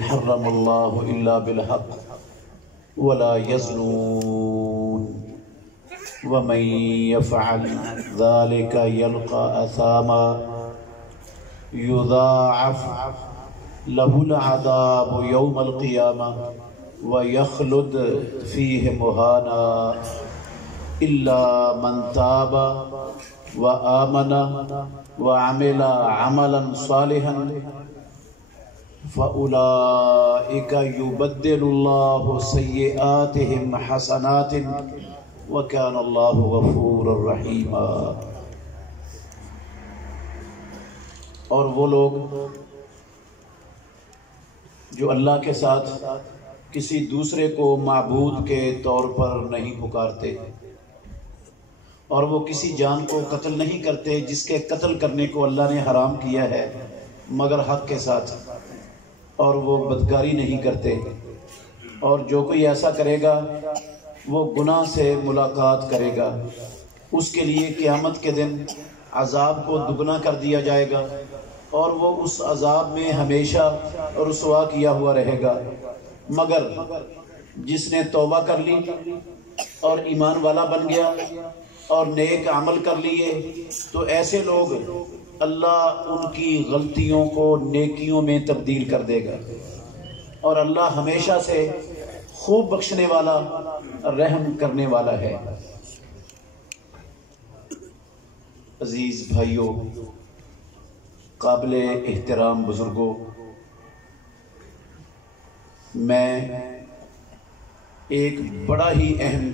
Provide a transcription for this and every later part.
حرم اللہ الا بالحق ولا يزنون ومن يفعل ذلك يلقى أثاما يضاعف له العذاب يوم القيامة ويخلد فيه مهانا إلا من تاب وآمن وعمل عملا صالحا فأولئك يبدل الله سيئاتهم حسنات وكان الله غفورا رحيما۔ اور وہ لوگ جو اللہ کے ساتھ کسی دوسرے کو معبود کے طور پر نہیں پکارتے، اور وہ کسی جان کو قتل نہیں کرتے جس کے قتل کرنے کو اللہ نے حرام کیا ہے مگر حق کے ساتھ، اور وہ بدکاری نہیں کرتے، اور جو کوئی ایسا کرے گا وہ گناہ سے ملاقات کرے گا، اس کے لیے قیامت کے دن عذاب کو دگنا کر دیا جائے گا اور وہ اس عذاب میں ہمیشہ رسوا کیا ہوا رہے گا، مگر جس نے توبہ کر لی اور ایمان والا بن گیا اور نیک عمل کر لیے تو ایسے لوگ اللہ ان کی غلطیوں کو نیکیوں میں تبدیل کر دے گا، اور اللہ ہمیشہ سے خوب بخشنے والا رحم کرنے والا ہے۔ عزیز بھائیوں، قابل احترام بزرگوں، میں ایک بڑا ہی اہم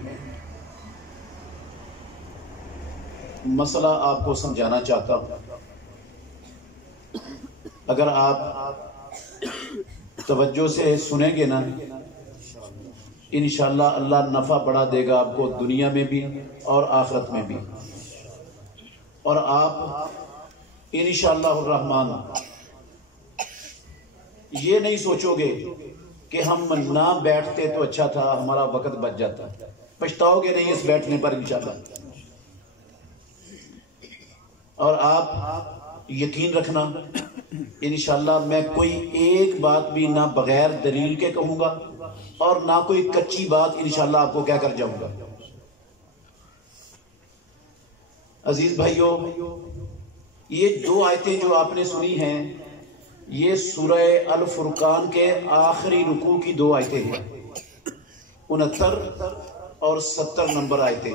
مسئلہ آپ کو سمجھانا چاہتا ہوں۔ اگر آپ توجہ سے سنیں گے نا، انشاءاللہ اللہ نفع بڑھا دے گا آپ کو دنیا میں بھی اور آخرت میں بھی، اور آپ انشاءاللہ الرحمن یہ نہیں سوچو گے کہ ہم نہ بیٹھتے تو اچھا تھا، ہمارا وقت بچ جاتا، پچھتاؤ گے نہیں اس بیٹھنے پر انشاءاللہ۔ اور آپ یقین رکھنا انشاءاللہ میں کوئی ایک بات بھی نہ بغیر دلیل کے کہوں گا اور نہ کوئی کچی بات انشاءاللہ آپ کو کہہ کر جاؤں گا۔ عزیز بھائیوں، یہ دو آیتیں جو آپ نے سنی ہیں یہ سورہ الفرقان کے آخری رکوع کی دو آیتیں ہیں، 69 اور 70 نمبر آیتیں۔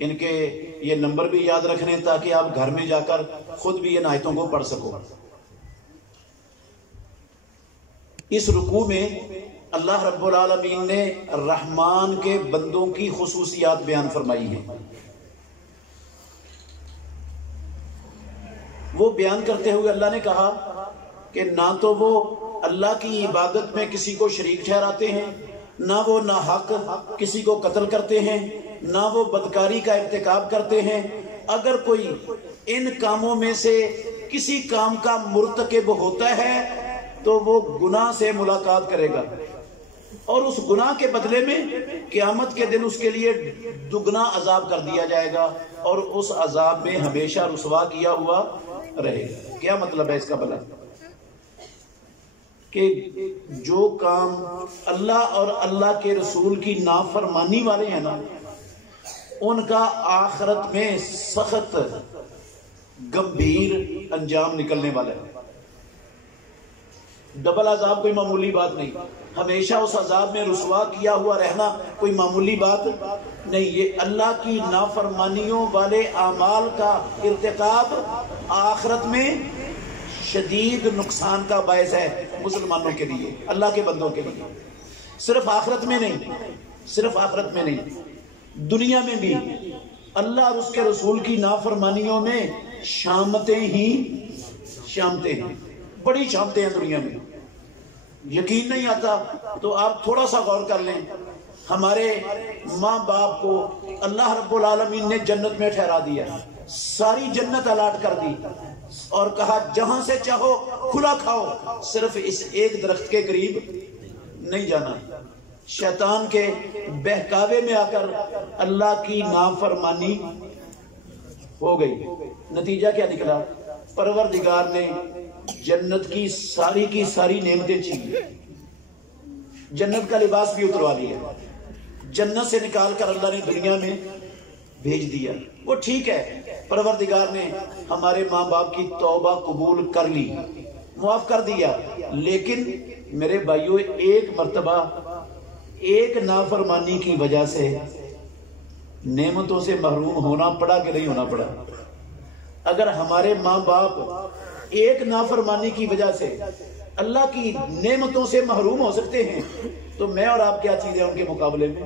ان کے یہ نمبر بھی یاد رکھنے تاکہ آپ گھر میں جا کر خود بھی ان آیتوں کو پڑھ سکو۔ اس رکوع میں اللہ رب العالمین نے رحمان کے بندوں کی خصوصیات بیان فرمائی ہیں۔ وہ بیان کرتے ہوئے اللہ نے کہا کہ نہ تو وہ اللہ کی عبادت میں کسی کو شریک ٹھہراتے ہیں، نہ وہ ناحق کسی کو قتل کرتے ہیں، نہ وہ بدکاری کا ارتکاب کرتے ہیں۔ اگر کوئی ان کاموں میں سے کسی کام کا مرتکب ہوتا ہے تو وہ گناہ سے ملاقات کرے گا، اور اس گناہ کے بدلے میں قیامت کے دن اس کے لیے دگنا عذاب کر دیا جائے گا اور اس عذاب میں ہمیشہ رسوا کیا ہوا رہے گا۔ کیا مطلب ہے اس کا بھلا؟ کہ جو کام اللہ اور اللہ کے رسول کی نافرمانی والے ہیں نا، ان کا آخرت میں سخت گمبھیر انجام نکلنے والا ہے۔ ڈبل عذاب کوئی معمولی بات نہیں، ہمیشہ اس عذاب میں رسوا کیا ہوا رہنا کوئی معمولی بات نہیں۔ یہ اللہ کی نافرمانیوں والے اعمال کا ارتکاب آخرت میں شدید نقصان کا باعث ہے مسلمانوں کے لیے، اللہ کے بندوں کے لیے۔ صرف آخرت میں نہیں، صرف آخرت میں نہیں، دنیا میں بھی اللہ اور اس کے رسول کی نافرمانیوں میں شامتیں ہی شامتیں ہیں، بڑی شامتیں ہیں دنیا میں۔ یقین نہیں آتا تو آپ تھوڑا سا غور کر لیں، ہمارے ماں باپ کو اللہ رب العالمین نے جنت میں ٹھہرا دیا، ساری جنت الاٹ کر دی اور کہا جہاں سے چاہو کھلا کھاؤ، صرف اس ایک درخت کے قریب نہیں جانا۔ شیطان کے بہکاوے میں آ کر اللہ کی نافرمانی ہو گئی، نتیجہ کیا نکلا؟ پروردگار نے جنت کی ساری نعمتیں چھین لی، جنت کا لباس بھی اتروا لیا، جنت سے نکال کر اللہ نے دنیا میں بھیج دیا۔ وہ ٹھیک ہے، پروردگار نے ہمارے ماں باپ کی توبہ قبول کر لی، معاف کر دیا، لیکن میرے بھائیوں ایک مرتبہ ایک نافرمانی کی وجہ سے نعمتوں سے محروم ہونا پڑا کہ نہیں ہونا پڑا؟ اگر ہمارے ماں باپ ایک نافرمانی کی وجہ سے اللہ کی نعمتوں سے محروم ہو سکتے ہیں تو میں اور آپ کیا چیز ہے ان کے مقابلے میں؟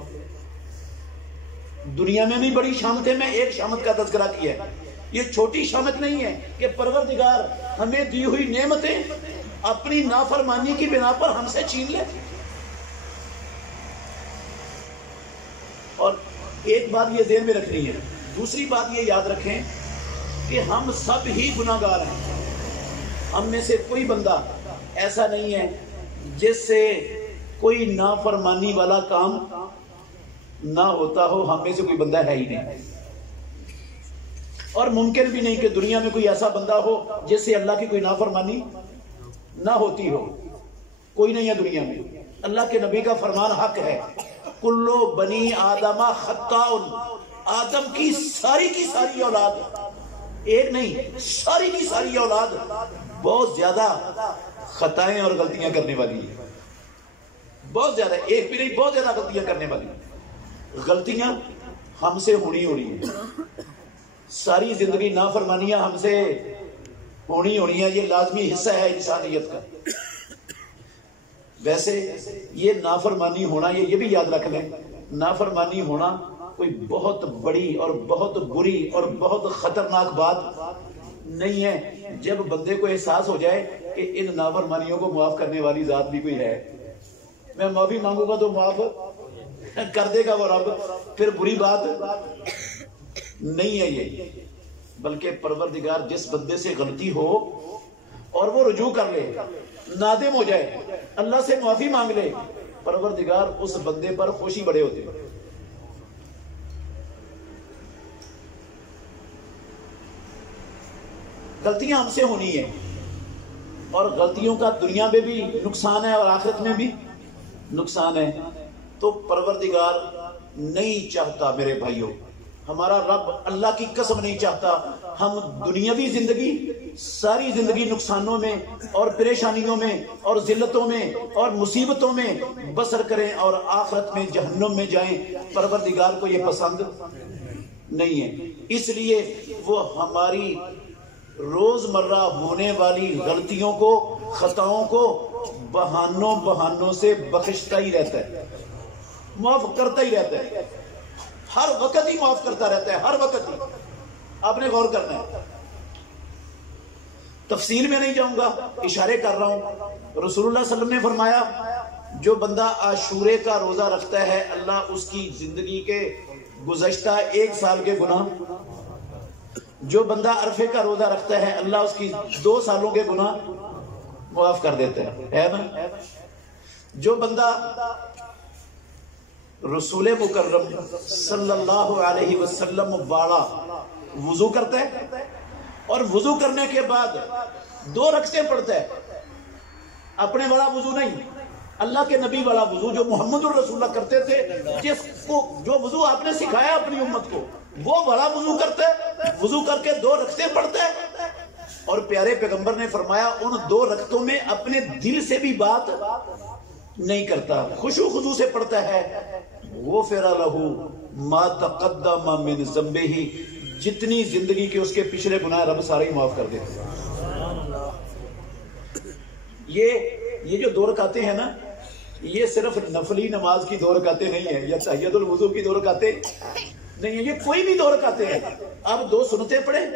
دنیا میں بھی بڑی شامتیں، میں ایک شامت کا تذکرہ کیا ہے، یہ چھوٹی شامت نہیں ہے کہ پروردگار ہمیں دی ہوئی نعمتیں اپنی نافرمانی کی بنا پر ہم سے چھین لے۔ اور ایک بات یہ ذہن میں رکھنی ہے، دوسری بات یہ یاد رکھیں کہ ہم سب ہی گناہ گار ہیں، ہم میں سے کوئی بندہ ایسا نہیں ہے جس سے کوئی نافرمانی والا کام نہ ہوتا ہو، ہم میں سے کوئی بندہ ہے ہی نہیں، اور ممکن بھی نہیں کہ دنیا میں کوئی ایسا بندہ ہو جس سے اللہ کی کوئی نافرمانی نہ ہوتی ہو، کوئی نہیں ہے دنیا میں۔ اللہ کے نبی کا فرمان حق ہے، کلو بنی آدم خطاء، آدم کی ساری اولاد، ایک نہیں ساری کی ساری اولاد بہت زیادہ خطائیں اور غلطیاں کرنے والی ہے، بہت زیادہ، ایک بھی نہیں بہت زیادہ غلطیاں کرنے والی ہے۔ غلطیاں ہم سے ہونی ہیں، ساری زندگی نافرمانیاں ہم سے ہونی ہیں، یہ لازمی حصہ ہے انسانیت کا۔ ویسے یہ نافرمانی ہونا، یہ بھی یاد رکھ لیں، نافرمانی ہونا کوئی بہت بڑی اور بہت بری اور بہت خطرناک بات نہیں ہے جب بندے کو احساس ہو جائے کہ ان نافرمانیوں کو معاف کرنے والی ذات بھی کوئی ہے، میں معافی مانگوں گا تو معاف کر دے گا وہ رب، پھر بری بات نہیں ہے یہ، بلکہ پروردگار جس بندے سے غلطی ہو اور وہ رجوع کر لے، نادم ہو جائے، اللہ سے معافی مانگ لے، پروردگار اس بندے پر خوشی بڑے ہوتے ہیں۔ غلطیاں ہم سے ہونی ہیں، اور غلطیوں کا دنیا میں بھی نقصان ہے اور آخرت میں بھی نقصان ہے، تو پروردگار نہیں چاہتا میرے بھائیوں، ہمارا رب اللہ کی قسم نہیں چاہتا ہم دنیاوی زندگی ساری زندگی نقصانوں میں اور پریشانیوں میں اور ذلتوں میں اور مصیبتوں میں بسر کریں اور آخرت میں جہنم میں جائیں۔ پروردگار کو یہ پسند نہیں ہے، اس لیے وہ ہماری روزمرہ ہونے والی غلطیوں کو، خطاؤں کو بہانوں سے بخشتا ہی رہتا ہے، معاف کرتا ہی رہتا ہے، ہر وقت ہی معاف کرتا رہتا ہے، ہر وقت ہی۔ آپ نے غور کرنا ہے، تفصیل میں نہیں جاؤں گا، اشارے کر رہا ہوں۔ رسول اللہ صلی اللہ علیہ وسلم نے فرمایا جو بندہ عاشورے کا روزہ رکھتا ہے اللہ اس کی زندگی کے گزشتہ 1 سال کے گناہ، جو بندہ عرفے کا روزہ رکھتا ہے اللہ اس کی 2 سالوں کے گناہ معاف کر دیتا ہے نا۔ جو بندہ رسول مکرم صلی اللہ علیہ وسلم والا وضو کرتا ہے اور وضو کرنے کے بعد 2 رکعتیں پڑھتا ہے، اپنے والا وضو نہیں، اللہ کے نبی والا وضو جو محمد الرسول اللہ کرتے تھے، جس کو جو وضو آپ نے سکھایا اپنی امت کو، وہ بڑا وضو کرتا ہے، وضو کر کے 2 رکعتیں پڑھتا ہے، اور پیارے پیغمبر نے فرمایا ان 2 رکعتوں میں اپنے دل سے بھی بات نہیں کرتا، خشوع خضوع سے پڑھتا ہے، غفر لہ ما تقدم من ذنبہ، جتنی زندگی کے اس کے پچھلے گناہ رب سارے ہی معاف کر دیتے ہیں۔ یہ جو 2 رکعتیں ہیں نا، یہ صرف نفلی نماز کی 2 رکعتیں نہیں ہیں، یا تحیۃ الوضو کی 2 رکعتیں نہیں ہیں، یہ کوئی بھی 2 رکعتیں ہیں۔ اب 2 سنتیں پڑھیں،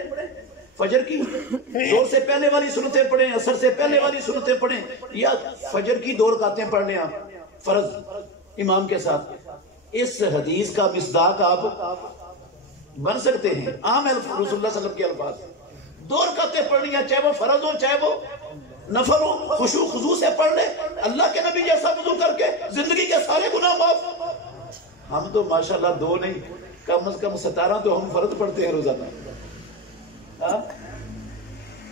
فجر کی زور سے پہلے والی سنتیں پڑھیں، عصر سے پہلے والی سنتیں پڑھیں، یا فجر کی 2 رکعتیں پڑھ لیں آپ فرض امام کے ساتھ، اس حدیث کا مصداق آپ بن سکتے ہیں۔ عام رسول اللہ صلی اللہ علیہ وسلم کے الفاظ، 2 رکعتیں پڑھنی ہیں، چاہے وہ فرض ہو چاہے وہ نفل ہو، خشوع خضوع سے پڑھ لے، اللہ کے نبی جیسا وضو کر کے زندگی کے سارے گناہ معاف۔ ہم تو ماشاءاللہ 2 نہیں، کم از کم 17 تو ہم فرض پڑھتے ہیں روزانہ،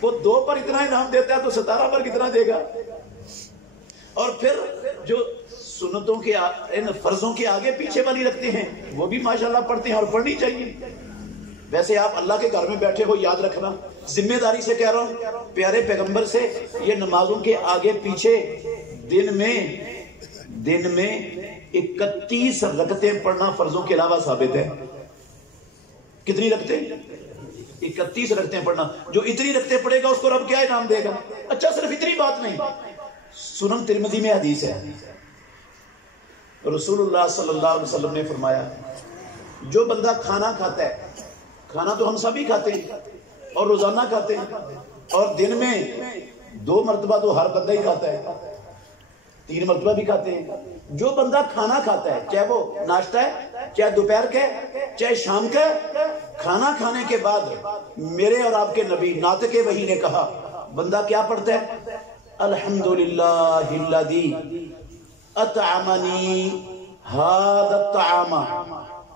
وہ 2 پر اتنا انعام دیتا ہے تو 17 پر کتنا دے گا؟ اور پھر جو سنتوں کے ان فرضوں کے آگے پیچھے والی رکھتے ہیں وہ بھی ماشاءاللہ پڑھتے ہیں اور پڑھنی چاہیے. ویسے آپ اللہ کے گھر میں بیٹھے ہو، یاد رکھنا، ذمہ داری سے کہہ رہا ہوں، پیارے پیغمبر سے یہ نمازوں کے آگے پیچھے دن میں 31 رکعتیں پڑھنا فرضوں کے علاوہ ثابت ہے. کتنی رکعتیں؟ 31 رکعتیں پڑھنا. جو اتنی رکعتیں پڑھے گا اس کو رب کیا انعام دے گا؟ اچھا صرف اتنی بات نہیں، سنن ترمذی میں حدیث ہے، رسول اللہ صلی اللہ علیہ وسلم نے فرمایا جو بندہ کھانا کھاتا ہے، کھانا تو ہم سبھی کھاتے ہیں اور روزانہ کھاتے ہیں، اور دن میں 2 مرتبہ تو ہر بندہ ہی کھاتا ہے، 3 مرتبہ بھی کھاتے ہیں. جو بندہ کھانا کھاتا ہے، چاہے وہ ناشتہ ہے، چاہے دوپہر کا ہے، چاہے شام کا ہے، کھانا کھانے کے بعد میرے اور آپ کے نبی ناطق وحی نے کہا بندہ کیا پڑھتا ہے؟ الحمدللہ الذی اطعمنی ھذا الطعام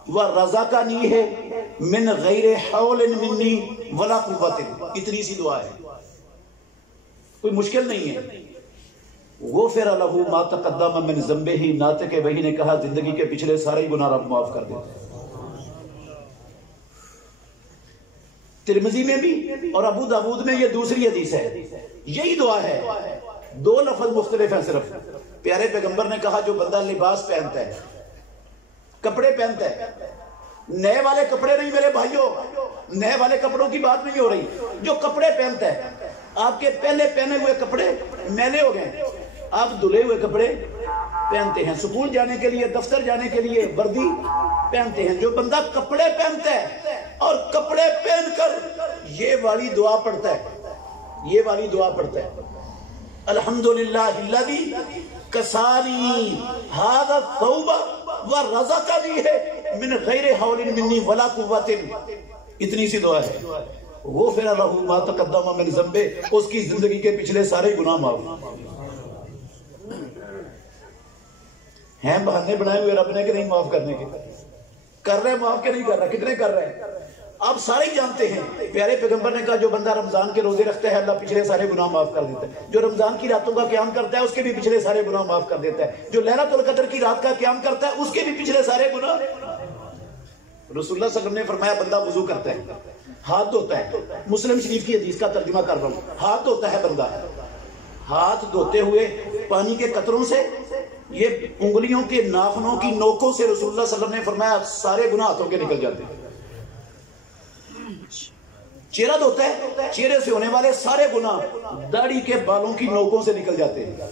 ورزقنی من غیر حول منی ولا قوت. اتنی سی دعا ہے، کوئی مشکل نہیں ہے. غفر لہ ما تقدم من ذنبہ، ناطق وحی نے کہا زندگی کے پچھلے سارے گناہ رب معاف کر دیتے ہیں. ترمذی میں بھی اور ابو داود میں یہ دوسری حدیث ہے، یہی دعا ہے، 2 لفظ مختلف ہیں صرف. پیارے پیغمبر نے کہا جو بندہ لباس پہنتا ہے، کپڑے پہنتا ہے، نئے والے کپڑے نہیں میرے بھائیوں، نئے والے کپڑوں کی بات نہیں ہو رہی، جو کپڑے پہنتا ہے، آپ کے پہلے پہنے ہوئے کپڑے میلے ہو گئے، آپ دھلے ہوئے کپڑے پہنتے ہیں، سکول جانے کے لیے، دفتر جانے کے لیے وردی پہنتے ہیں. جو بندہ کپڑے پہنتا ہے اور کپڑے پہن کر یہ والی دعا پڑھتا ہے، یہ والی دعا پڑھتا ہے، الحمدللہ الذی کسانی ھذا الثوب ورزقنی من غیر حول منی ولا قوت. اتنی سی دعا ہے. غفر لہ ما تقدم من ذنبہ، اس کی زندگی کے پچھلے سارے گناہ معاف ہیں. بہانے بنائے ہوئے رب نے کہ نہیں معاف کرنے کے؟ کر رہے معاف کے نہیں کر رہا؟ کتنے کر رہے ہیں؟ آپ سارے ہی جانتے ہیں. پیارے پیغمبر نے کہا جو بندہ رمضان کے روزے رکھتا ہے اللہ پچھلے سارے گناہ معاف کر دیتا ہے. جو رمضان کی راتوں کا قیام کرتا ہے اس کے بھی پچھلے سارے گناہ معاف کر دیتا ہے. جو لیلۃ القدر کی رات کا قیام کرتا ہے اس کے بھی پچھلے سارے گناہ. رسول اللہ صلی اللہ علیہ وسلم نے فرمایا بندہ وضو کرتا ہے، ہاتھ دھوتا ہے، مسلم شریف کی حدیث کا ترجمہ کر رہا ہوں، ہاتھ دھوتا ہے بندہ، ہاتھ دھوتے ہوئے پانی کے قطروں سے، یہ انگلیوں کے ناخنوں کی نوکوں سے رسول اللہ صلی اللہ علیہ وسلم نے فرمایا سارے گناہ ہاتھوں کے نکل جاتے ہیں. چہرہ دھوتا ہے، چہرے سے ہونے والے سارے گناہ داڑھی کے بالوں کی نوکوں سے نکل جاتے ہیں.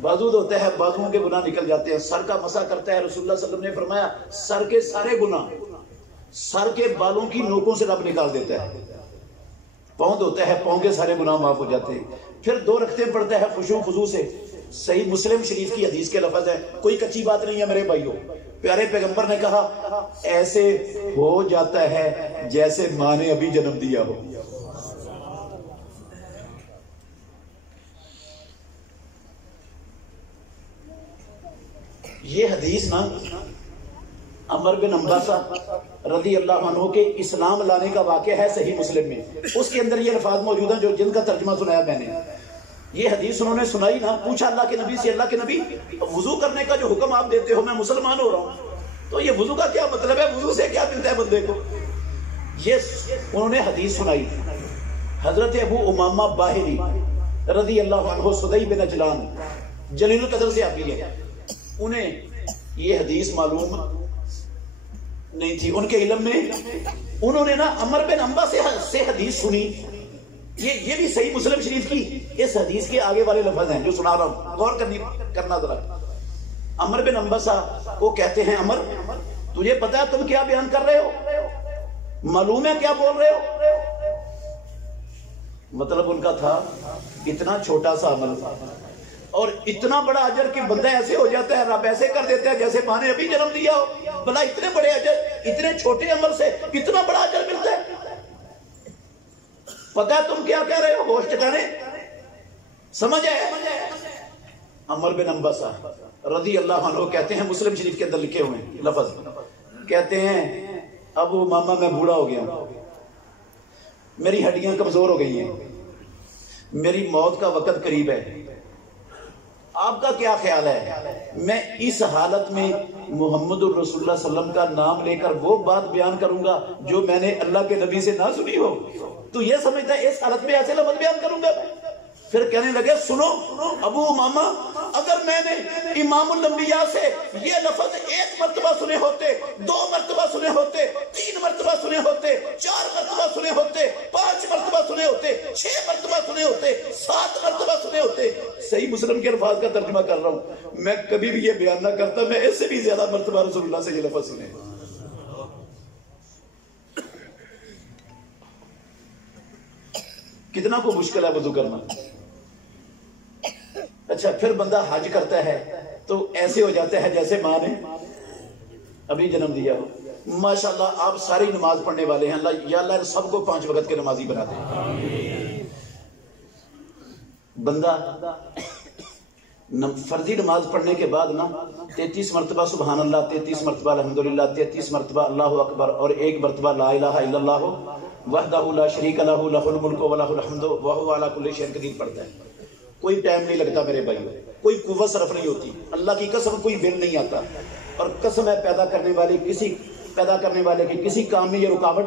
بازو دھوتا ہے، بازوؤں کے گناہ نکل جاتے ہیں. سر کا مسح کرتا ہے، رسول اللہ صلی اللہ علیہ وسلم نے فرمایا سر کے سارے گناہ سر کے بالوں کی نوکوں سے رب نکال دیتا ہے. پاؤں دھوتا ہے، پاؤں کے سارے گناہ معاف ہو جاتے ہیں. پھر 2 رکعتیں پڑھتا ہے خشوع خضوع سے. صحیح مسلم شریف کی حدیث کے لفظ ہے، کوئی کچی بات نہیں ہے میرے بھائیوں. پیارے پیغمبر نے کہا ایسے ہو جاتا ہے جیسے ماں نے ابھی جنم دیا ہو. یہ حدیث نا عمر بن انباسہ رضی اللہ عنہ کے اسلام لانے کا واقعہ ہے صحیح مسلم میں. اس کے اندر یہ الفاظ موجود ہیں جو جن کا ترجمہ سنایا میں نے. یہ حدیث انہوں نے سنائی نا، پوچھا اللہ کے نبی سے اللہ کے نبی وضو کرنے کا جو حکم آپ دیتے ہو میں مسلمان ہو رہا ہوں تو یہ وضو کا کیا مطلب ہے، وضو سے کیا ملتا ہے بندے کو؟ یہ انہوں نے حدیث سنائی. حضرت ابو امامہ باہلی رضی اللہ عنہ سدی بن اجلان جلیل القدر سے آبی ہے، انہیں یہ حدیث معلوم نہیں تھی. ان کے علم میں انہوں نے نا عمر بن انبا سے حدیث سنی. یہ بھی صحیح مسلم شریف کی اس حدیث کے آگے والے لفظ ہیں جو سنا رہا ہوں، غور کرنا ذرا. عمر بن انبا کو کہتے ہیں عمر تجھے پتا ہے تم کیا بیان کر رہے ہو، معلوم ہے کیا بول رہے ہو؟ مطلب ان کا تھا اتنا چھوٹا سا عمل اور اتنا بڑا اجر کہ بندہ ایسے ہو جاتا ہے، رب ایسے کر دیتا ہے جیسے ماں نے ابھی جنم دیا ہو. بھلا اتنے بڑے اجر، اتنے چھوٹے عمل سے اتنا بڑا اجر ملتا ہے. پتا ہے تم کیا کہہ رہے ہو، ہوش ٹھکانے سمجھ آئے؟ عمر بن انبا رضی اللہ عنہ کہتے ہیں، مسلم شریف کے اندر لکھے ہوئے ہیں لفظ، کہتے ہیں ابو ماما میں بوڑھا ہو گیا میری ہڈیاں کمزور ہو گئی ہیں، میری موت کا وقت قریب ہے، آپ کا کیا خیال ہے میں اس حالت میں محمد الرسول اللہ صلی اللہ علیہ وسلم کا نام لے کر وہ بات بیان کروں گا جو میں نے اللہ کے نبی سے نہ سنی ہو؟ تو یہ سمجھتا ہے اس حالت میں ایسے لفظ بیان کروں گا؟ پھر کہنے لگے سنو ابو امامہ، اگر میں نے امام الانبیاء سے یہ لفظ 1 مرتبہ سنے ہوتے، 2 مرتبہ سنے ہوتے، 3 مرتبہ سنے ہوتے، 4 مرتبہ سنے ہوتے، 5 مرتبہ سنے ہوتے، 6 مرتبہ سنے ہوتے، 7 مرتبہ سنے ہوتے، صحیح مسلم کے الفاظ کا ترجمہ کر رہا ہوں، میں کبھی بھی یہ بیان نہ کرتا میں اس سے بھی زیادہ مرتبہ رسول اللہ سے یہ لفظ سنے۔ کتنا کو مشکل ہے وضو کرنا؟ اچھا پھر بندہ حج کرتا ہے تو ایسے ہو جاتا ہے جیسے ماں نے ابھی جنم دیا ہو۔ ماشاءاللہ آپ ساری نماز پڑھنے والے ہیں، اللہ یا اللہ سب کو 5 وقت کے نمازی بنا دے۔ بندہ فرضی نماز پڑھنے کے بعد نا 33 مرتبہ سبحان اللہ، 33 مرتبہ الحمدللہ، 33 مرتبہ اللہ اکبر اور 1 مرتبہ لا الہ الا اللہ وحدہ لا شریک لہ لہ الملک و لہ الحمد وہو علی کل شیء قدیر پڑھتا ہے۔ کوئی ٹائم نہیں لگتا میرے بھائیو، کوئی قوت صرف نہیں ہوتی، اللہ کی قسم کوئی دل نہیں آتا، اور قسم ہے پیدا کرنے والے کی کسی کام میں یہ رکاوٹ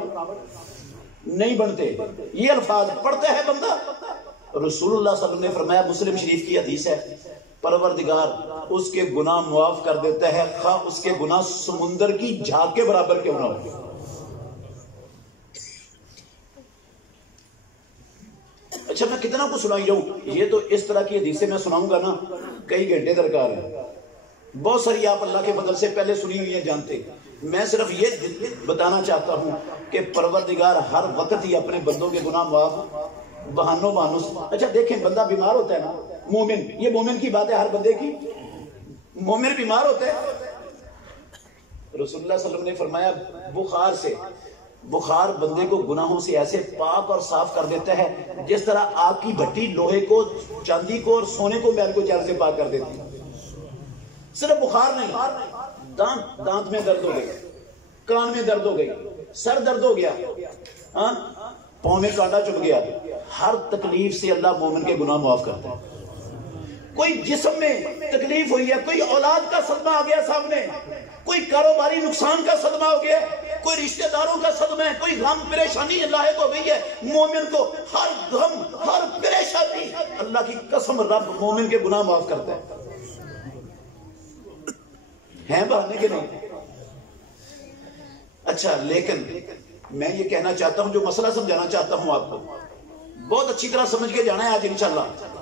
نہیں بنتے۔ یہ الفاظ پڑھتا ہے بندہ، رسول اللہ صلی اللہ علیہ وسلم نے فرمایا، مسلم شریف کی حدیث ہے، پروردگار اس کے گناہ معاف کر دیتا ہے خواہ اس کے گناہ سمندر کی جھاگ کے برابر کیوں نہ ہو۔ اچھا میں کتنا کو سنائی جاؤں؟ یہ تو اس طرح کی حدیثیں میں سناؤں گا نا کئی گھنٹے درکار ہے، بہت ساری آپ اللہ کے فضل سے پہلے سنی ہوئی ہیں جانتے، میں صرف یہ بتانا چاہتا ہوں کہ پروردگار ہر وقت ہی اپنے بندوں کے گناہ معاف بہانوں سے۔ اچھا دیکھیں بندہ بیمار ہوتا ہے نا، مومن، یہ مومن کی بات ہے ہر بندے کی، مومن بیمار ہوتا ہے، رسول اللہ صلی اللہ علیہ وسلم نے فرمایا بخار بندے کو گناہوں سے ایسے پاک اور صاف کر دیتا ہے جس طرح آگ کی بھٹی لوہے کو، چاندی کو اور سونے کو میل کو چار سے پاک کر دیتی ہے۔ صرف بخار نہیں، دانت میں درد ہو گئی، کان میں درد ہو گئی، سر درد ہو گیا، پاؤں میں کانٹا چبھ گیا، ہر تکلیف سے اللہ مومن کے گناہ معاف کرتا ہے۔ کوئی جسم میں تکلیف ہوئی ہے، کوئی اولاد کا صدمہ آ گیا سامنے، کوئی کاروباری نقصان کا صدمہ ہو گیا، کوئی رشتہ داروں کا صدمہ ہے، کوئی غم پریشانی لاحق ہو گئی ہے، مومن کو ہر غم ہر پریشانی اللہ کی قسم رب مومن کے گناہ معاف کرتا ہے۔ ہیں بہانے کے نہیں؟ اچھا لیکن میں یہ کہنا چاہتا ہوں، جو مسئلہ سمجھانا چاہتا ہوں آپ کو بہت اچھی طرح سمجھ کے جانا ہے آج انشاءاللہ۔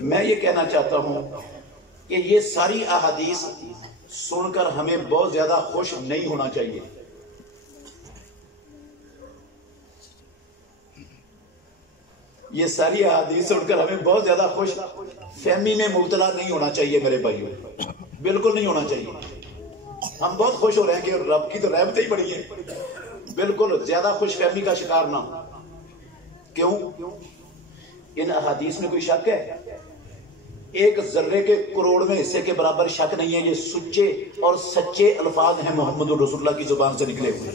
میں یہ کہنا چاہتا ہوں کہ یہ ساری احادیث سن کر ہمیں بہت زیادہ خوش نہیں ہونا چاہیے۔ یہ ساری احادیث سن کر ہمیں بہت زیادہ خوش فہمی میں مبتلا نہیں ہونا چاہیے میرے بھائیوں، بالکل نہیں ہونا چاہیے۔ ہم بہت خوش ہو رہے ہیں کہ رب کی تو رحمتیں ہی بڑی ہیں، بالکل زیادہ خوش فہمی کا شکار نہ۔ کیوں؟ ان احادیث میں کوئی شک ہے؟ ایک ذرے کے کروڑویں حصے کے برابر شک نہیں ہے، یہ سچے اور سچے الفاظ ہیں محمد الرسول اللہ کی زبان سے نکلے ہوئے،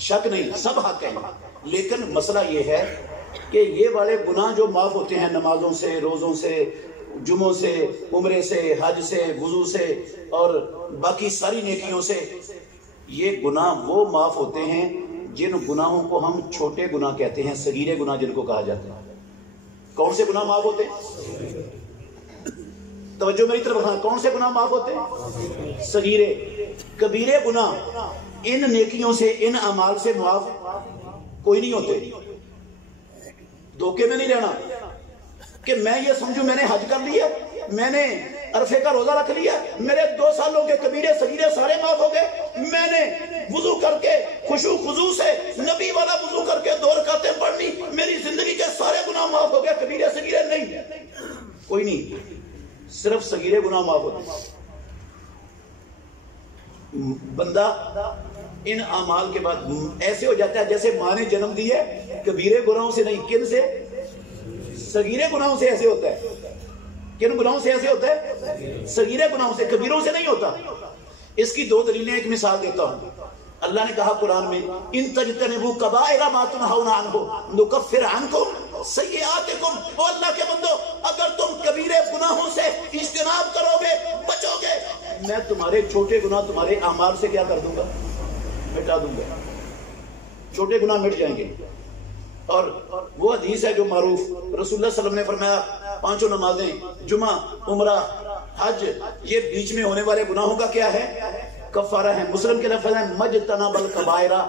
شک نہیں، سب حق ہے۔ لیکن مسئلہ یہ ہے کہ یہ والے گناہ جو معاف ہوتے ہیں نمازوں سے، روزوں سے، جمعوں سے، عمرے سے، حج سے، وضو سے اور باقی ساری نیکیوں سے، یہ گناہ وہ معاف ہوتے ہیں جن گناہوں کو ہم چھوٹے گناہ کہتے ہیں، صغیرے گناہ جن کو کہا جاتا ہے۔ کون سے گناہ معاف ہوتے ہیں؟ توجہ میری طرف، ہاں کون سے گناہ معاف ہوتے ہیں؟ صغیرے۔ کبیرے گناہ ان نیکیوں سے، ان اعمال سے معاف کوئی نہیں ہوتے۔ دھوکے میں نہیں رہنا کہ میں یہ سمجھوں میں نے حج کر لیا، میں نے عرفے کا روزہ رکھ لیا، میرے 2 سالوں کے کبیرے صغیرے سارے معاف ہو گئے، میں نے وضو کر کے خشوع خضوع سے نبی والا وضو کر کے 2 رکعتیں پڑھ لی، میری زندگی کے سارے گناہ معاف ہو گئے، کبیرے صغیرے نہیں، کوئی نہیں، صرف صغیرے گناہ معاف ہوتے ہیں۔ بندہ ان اعمال کے بعد ایسے ہو جاتا ہے جیسے ماں نے جنم دی ہے، کبیرے گناہوں سے نہیں، کن سے؟ صغیرے گناہوں سے ایسے ہوتا ہے۔ کن گناہوں سے ایسے ہوتا ہے؟ صغیرے گناہوں سے، کبیروں سے نہیں ہوتا۔ اس کی 2 دلیلیں، ایک مثال دیتا ہوں۔ اللہ نے کہا قرآن میں ان تجتنبوا کبائر ما تنہون عنہ نکفر عنکم سیئاتکم، او اللہ کے بندو اگر تم کبیرے گناہوں سے اجتناب کرو گے، بچو گے، میں تمہارے چھوٹے گناہ تمہارے اعمال سے کیا کر دوں گا؟ مٹا دوں گا، چھوٹے گناہ مٹ جائیں گے۔ اور وہ حدیث ہے جو معروف، رسول اللہ صلی اللہ علیہ وسلم نے فرمایا 5 نمازیں، جمعہ، عمرہ، حج، یہ بیچ میں ہونے والے گناہوں کا کیا ہے؟ کفارہ ہے۔ مسلم کے لفظ ہے مجتنب الکبائرہ،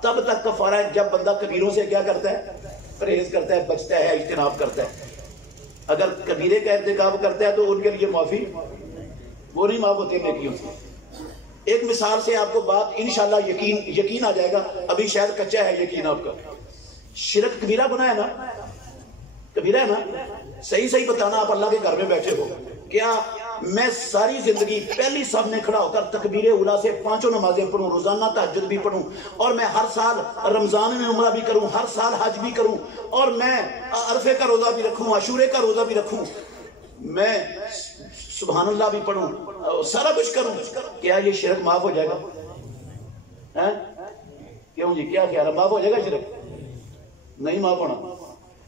تب تک کفارہ ہے جب بندہ کبیروں سے کیا کرتا ہے؟ پرہیز کرتا ہے، بچتا ہے، اجتناب کرتا ہے۔ اگر کبیرے کا ارتکاب کرتا ہے تو ان کے لیے معافی وہ نہیں معاف ہوتی نیکیوں سے۔ ایک مثال سے آپ کو بات انشاءاللہ یقین آ جائے گا، ابھی شاید کچا ہے یقین آپ کا۔ شرک کبیرہ گناہ ہے نا؟ کبیرہ ہے نا؟ صحیح بتانا، آپ اللہ کے گھر میں بیٹھے ہو، کیا میں ساری زندگی پہلی صف میں کھڑا ہو کر تکبیر اولیٰ سے 5 نمازیں پڑھوں، روزانہ تہجد بھی پڑھوں، اور میں ہر سال رمضان میں عمرہ بھی کروں، ہر سال حج بھی کروں، اور میں عرفے کا روزہ بھی رکھوں، عاشورے کا روزہ بھی رکھوں، میں سبحان اللہ بھی پڑھوں، سارا کچھ کروں، کیا یہ شرک معاف ہو جائے گا؟ کیوں جی، کیا خیال ہے، معاف ہو جائے گا شرک؟ نہیں معاف ہونا۔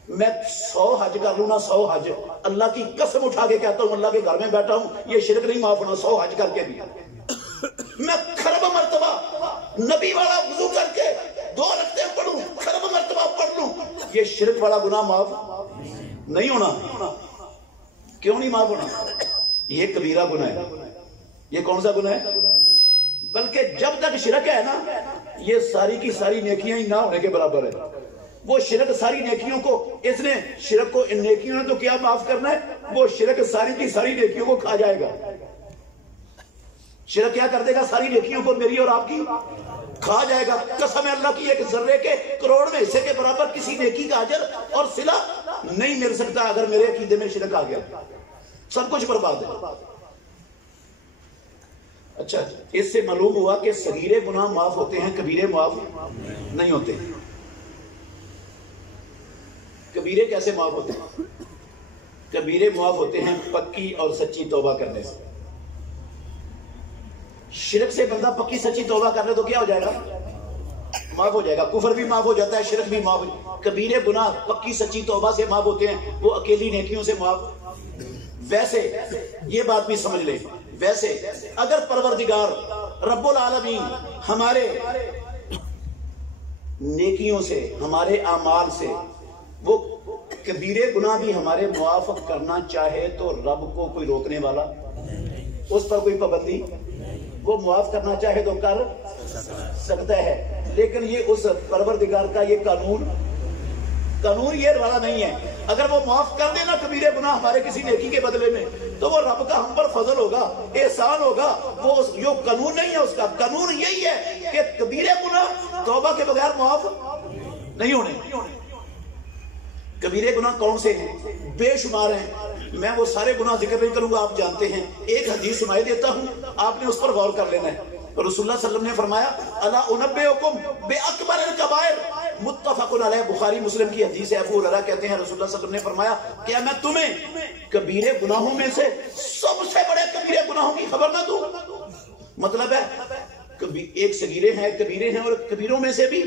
میں 100 حج کر لوں نا، 100 حج، اللہ کی قسم اٹھا کے کہتا ہوں، اللہ کے گھر میں بیٹھا ہوں، یہ شرک نہیں معاف ہونا 100 حج کر کے بھی۔ میں خرب مرتبہ نبی والا وضو کر کے 2 رکعتیں پڑھوں، خرب مرتبہ پڑھ لوں، یہ شرک والا گناہ معاف نہیں ہونا۔ کیوں نہیں معاف ہونا؟ یہ کبیرہ گناہ ہے۔ یہ کون سا گناہ ہے؟ بلکہ جب تک شرک ہے نا، یہ ساری کی ساری نیکیاں ہی نہ ہونے کے برابر ہے۔ وہ شرک ساری نیکیوں کو، اس نے شرک کو ان نیکیوں نے تو کیا معاف کرنا ہے، وہ شرک ساری کی ساری نیکیوں کو کھا جائے گا۔ شرک کیا کر دے گا؟ ساری نیکیوں کو میری اور آپ کی کھا جائے گا۔ قسم اللہ کی، ایک ذرے کے کروڑ میں حصے کے برابر کسی نیکی کا اجر اور صلہ نہیں مل سکتا اگر میرے عقیدے میں شرک آ گیا، سب کچھ برباد ہے۔ اچھا، اس سے معلوم ہوا کہ صغیرے گناہ معاف ہوتے ہیں، کبیرے معاف نہیں ہوتے۔ کبیرے کیسے معاف ہوتے ہیں؟ کبیرے معاف ہوتے ہیں پکی اور سچی توبہ کرنے سے۔ شرک سے بندہ پکی سچی توبہ کر لے تو کیا ہو جائے گا؟ معاف ہو جائے گا۔ کفر بھی معاف ہو جاتا ہے، شرک بھی معاف ہو جاتا ہے۔ کبیرے گناہ پکی سچی توبہ سے معاف ہوتے ہیں، وہ اکیلی نیکیوں سے معاف۔ ویسے یہ بات بھی سمجھ لیں، ویسے اگر پروردگار رب العالمین ہمارے نیکیوں سے، ہمارے اعمال سے وہ کبیرے گناہ بھی ہمارے معاف کرنا چاہے تو رب کو کوئی روکنے والا، اس پر کوئی پابندی، وہ معاف کرنا چاہے تو کر سکتا ہے۔ لیکن یہ اس پروردگار کا یہ قانون یہ والا نہیں ہے۔ اگر وہ معاف کر دینا کبیرے گناہ ہمارے کسی نیکی کے بدلے میں، تو وہ رب کا ہم پر فضل ہوگا، احسان ہوگا۔ وہ جو قانون نہیں ہے، اس کا قانون یہی ہے کہ کبیرے گناہ توبہ کے بغیر معاف نہیں ہونے۔ کبیرے گناہ کون سے ہیں؟ بے شمار ہیں، میں وہ سارے گناہ ذکر نہیں کروں گا، آپ جانتے ہیں۔ ایک حدیث سنائی دیتا ہوں، آپ نے اس پر غور کر لینا ہے۔ رسول اللہ صلی اللہ علیہ وسلم نے فرمایا الا انبئکم باکبر الکبائر، متفق علیہ، بخاری مسلم کی حدیث ہے۔ ابو ہریرہ کہتے ہیں رسول اللہ صلی اللہ علیہ وسلم نے فرمایا کیا میں تمہیں کبیرے گناہوں میں سے سب سے بڑے کبیرے گناہوں کی خبر نہ دوں؟ مطلب ہے ایک صغیرے ہیں، کبیرے ہیں، اور کبیروں میں سے بھی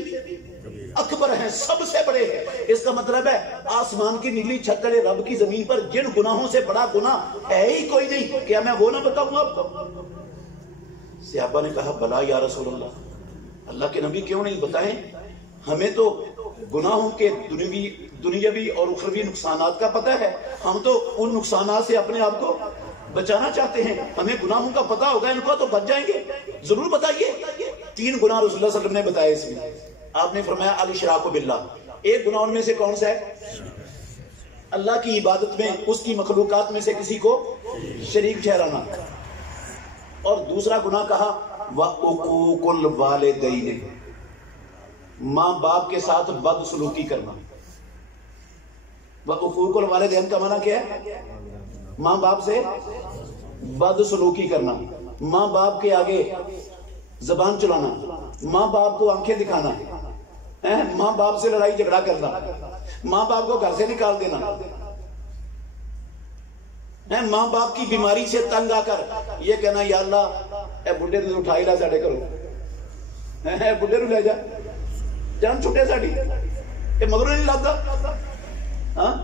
اکبر ہیں، سب سے بڑے ہیں۔ اس کا مطلب ہے آسمان کی نیلی چھت تلے رب کی زمین پر جن گناہوں سے بڑا گناہ ہے ہی کوئی نہیں، کیا میں وہ نہ بتاؤں آپ کو؟ صحابہ نے کہا بلا یا رسول اللہ، اللہ کے نبی کیوں نہیں بتائیں؟ ہمیں تو گناہوں کے دنیاوی اور اخروی نقصانات کا پتہ ہے، ہم تو ان نقصانات سے اپنے آپ کو بچانا چاہتے ہیں، ہمیں گناہوں کا پتہ ہوگا، ان کو تو بچ جائیں گے، ضرور بتائیے۔ 3 گناہ رسول اللہ صلی اللہ علیہ وسلم نے بتائے اس میں۔ آپ نے فرمایا الاشراک باللہ، ایک گناہ ان میں سے کون سا ہے؟ اللہ کی عبادت میں اس کی مخلوقات میں سے کسی کو شریک ٹھہرانا۔ اور دوسرا گناہ کہا وعقوق الوالدین، ماں باپ کے ساتھ بد سلوکی کرنا۔ وعقوق الوالدین کا معنی کیا ہے؟ ماں باپ سے بد سلوکی کرنا، ماں باپ کے آگے زبان چلانا، ماں باپ کو آنکھیں دکھانا، ماں باپ سے لڑائی جھگڑا کرنا، ماں باپ کو گھر سے نکال دینا، ماں باپ کی بیماری سے تنگ آ کر یہ کہنا یا اللہ اے بڈھے تو اٹھائی لا ساڑے کرو، بڈھے نو لے جا جان چھٹے ساڈی یہ مگروں نہیں لگتا. ہاں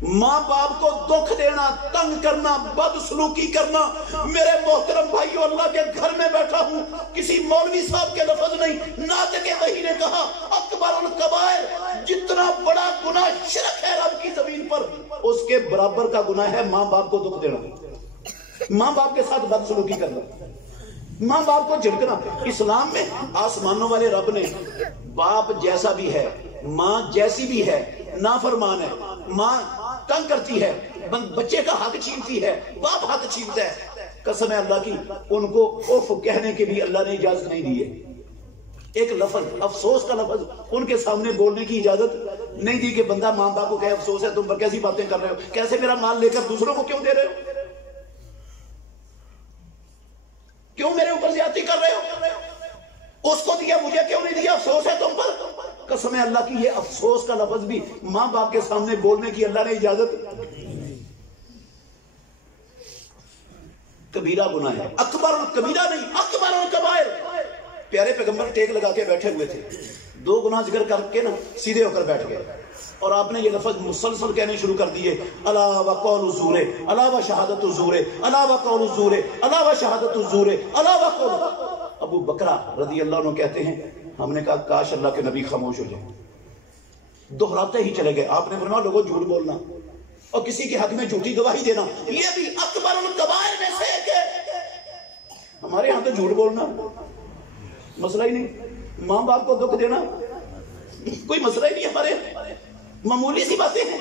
ماں باپ کو دکھ دینا، تنگ کرنا، بد سلوکی کرنا. میرے محترم بھائیو، اللہ کے گھر میں بیٹھا ہوں، کسی مولوی صاحب کے لفظ نہیں، ناطق وحی نے کہا اکبر الکبائر، جتنا بڑا گناہ شرک ہے رب کی زمین پر، اس کے برابر کا گناہ ہے ماں باپ کو دکھ دینا، ماں باپ کے ساتھ بد سلوکی کرنا، ماں باپ کو جھڑکنا. اسلام میں آسمانوں والے رب نے باپ جیسا بھی ہے، ماں جیسی بھی ہے، نافرمان ہے، ماں تنگ کرتی ہے، بچے کا حق چھینتی ہے، باپ حق چھینتا ہے، قسم ہے اللہ کی ان کو اوف کہنے کے بھی اللہ نے اجازت نہیں دی ہے. ایک لفظ افسوس کا لفظ ان کے سامنے بولنے کی اجازت نہیں دی کہ بندہ ماں باپ کو کہے افسوس ہے تم پر کیسی باتیں کر رہے ہو، کیسے میرا مال لے کر دوسروں کو کیوں دے رہے ہو، کیوں میرے اوپر زیادتی کر رہے ہو، اس کو دیا مجھے کیوں نہیں دیا، افسوس ہے تم پر. قسم ہے اللہ کی یہ افسوس کا لفظ بھی ماں باپ کے سامنے بولنے کی اللہ نے اجازت. کبیرہ گناہ ہے، اکبر کبیرہ نہیں، اکبر الکبائر. پیارے پیغمبر ٹیک لگا کے بیٹھے ہوئے تھے، دو گناہ ذکر کر کے نا سیدھے ہو کر بیٹھ گئے، اور آپ نے یہ لفظ مسلسل کہنے شروع کر دیے، الا وقول الزور، الا وشہادت الزور، الا وقول الزور، الا وشہادت الزور، الا وقول. ابو بکرہ رضی اللہ عنہ کہتے ہیں ہم نے کہا کاش اللہ کے نبی خاموش ہو جائے، دہراتے ہی چلے گئے. آپ نے فرمایا لوگوں جھوٹ بولنا اور کسی کے حق میں جھوٹی گواہی دینا یہ بھی اکبر الکبائر میں سے ایک ہے. ہمارے ہاں تو جھوٹ بولنا مسئلہ ہی نہیں، ماں باپ کو دکھ دینا کوئی مسئلہ ہی نہیں، ہمارے معمولی سی باتیں ہیں.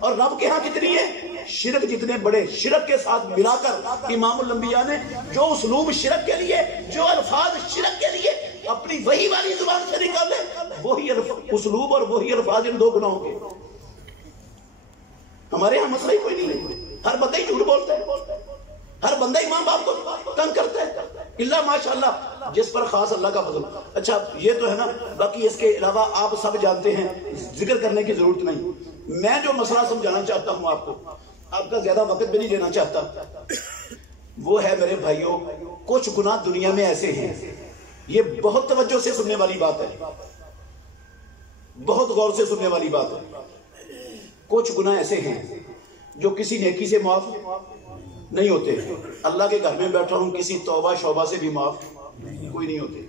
اور رب کے ہاں کتنی ہے، شرک جتنے بڑے، شرک کے ساتھ ملا کر امام الانبیاء نے جو اسلوب شرک کے لیے، جو الفاظ شرک کے لیے اپنی وہی والی زبان سے نکالے، وہی اسلوب اور وہی الفاظ ان دو گناہوں کے. ہمارے ہاں مسئلہ ہی کوئی نہیں ہے، ہر بندہ ہی جھوٹ بولتا ہے، ہر بندہ ہی ماں باپ کو تنگ کرتا ہے، اللہ ماشاءاللہ جس پر خاص اللہ کا فضل. اچھا یہ تو ہے نا، باقی اس کے علاوہ آپ سب جانتے ہیں، ذکر کرنے کی ضرورت نہیں. میں جو مسئلہ سمجھانا چاہتا ہوں آپ کو، آپ کا زیادہ وقت بھی نہیں دینا چاہتا، وہ ہے میرے بھائیوں کچھ گناہ دنیا میں ایسے ہیں، یہ بہت توجہ سے سننے والی بات ہے، بہت غور سے سننے والی بات ہے. کچھ گناہ ایسے ہیں جو کسی نیکی سے معاف نہیں ہوتے. اللہ کے گھر میں بیٹھا ہوں، کسی توبہ شوبہ سے بھی معاف کوئی نہیں ہوتے.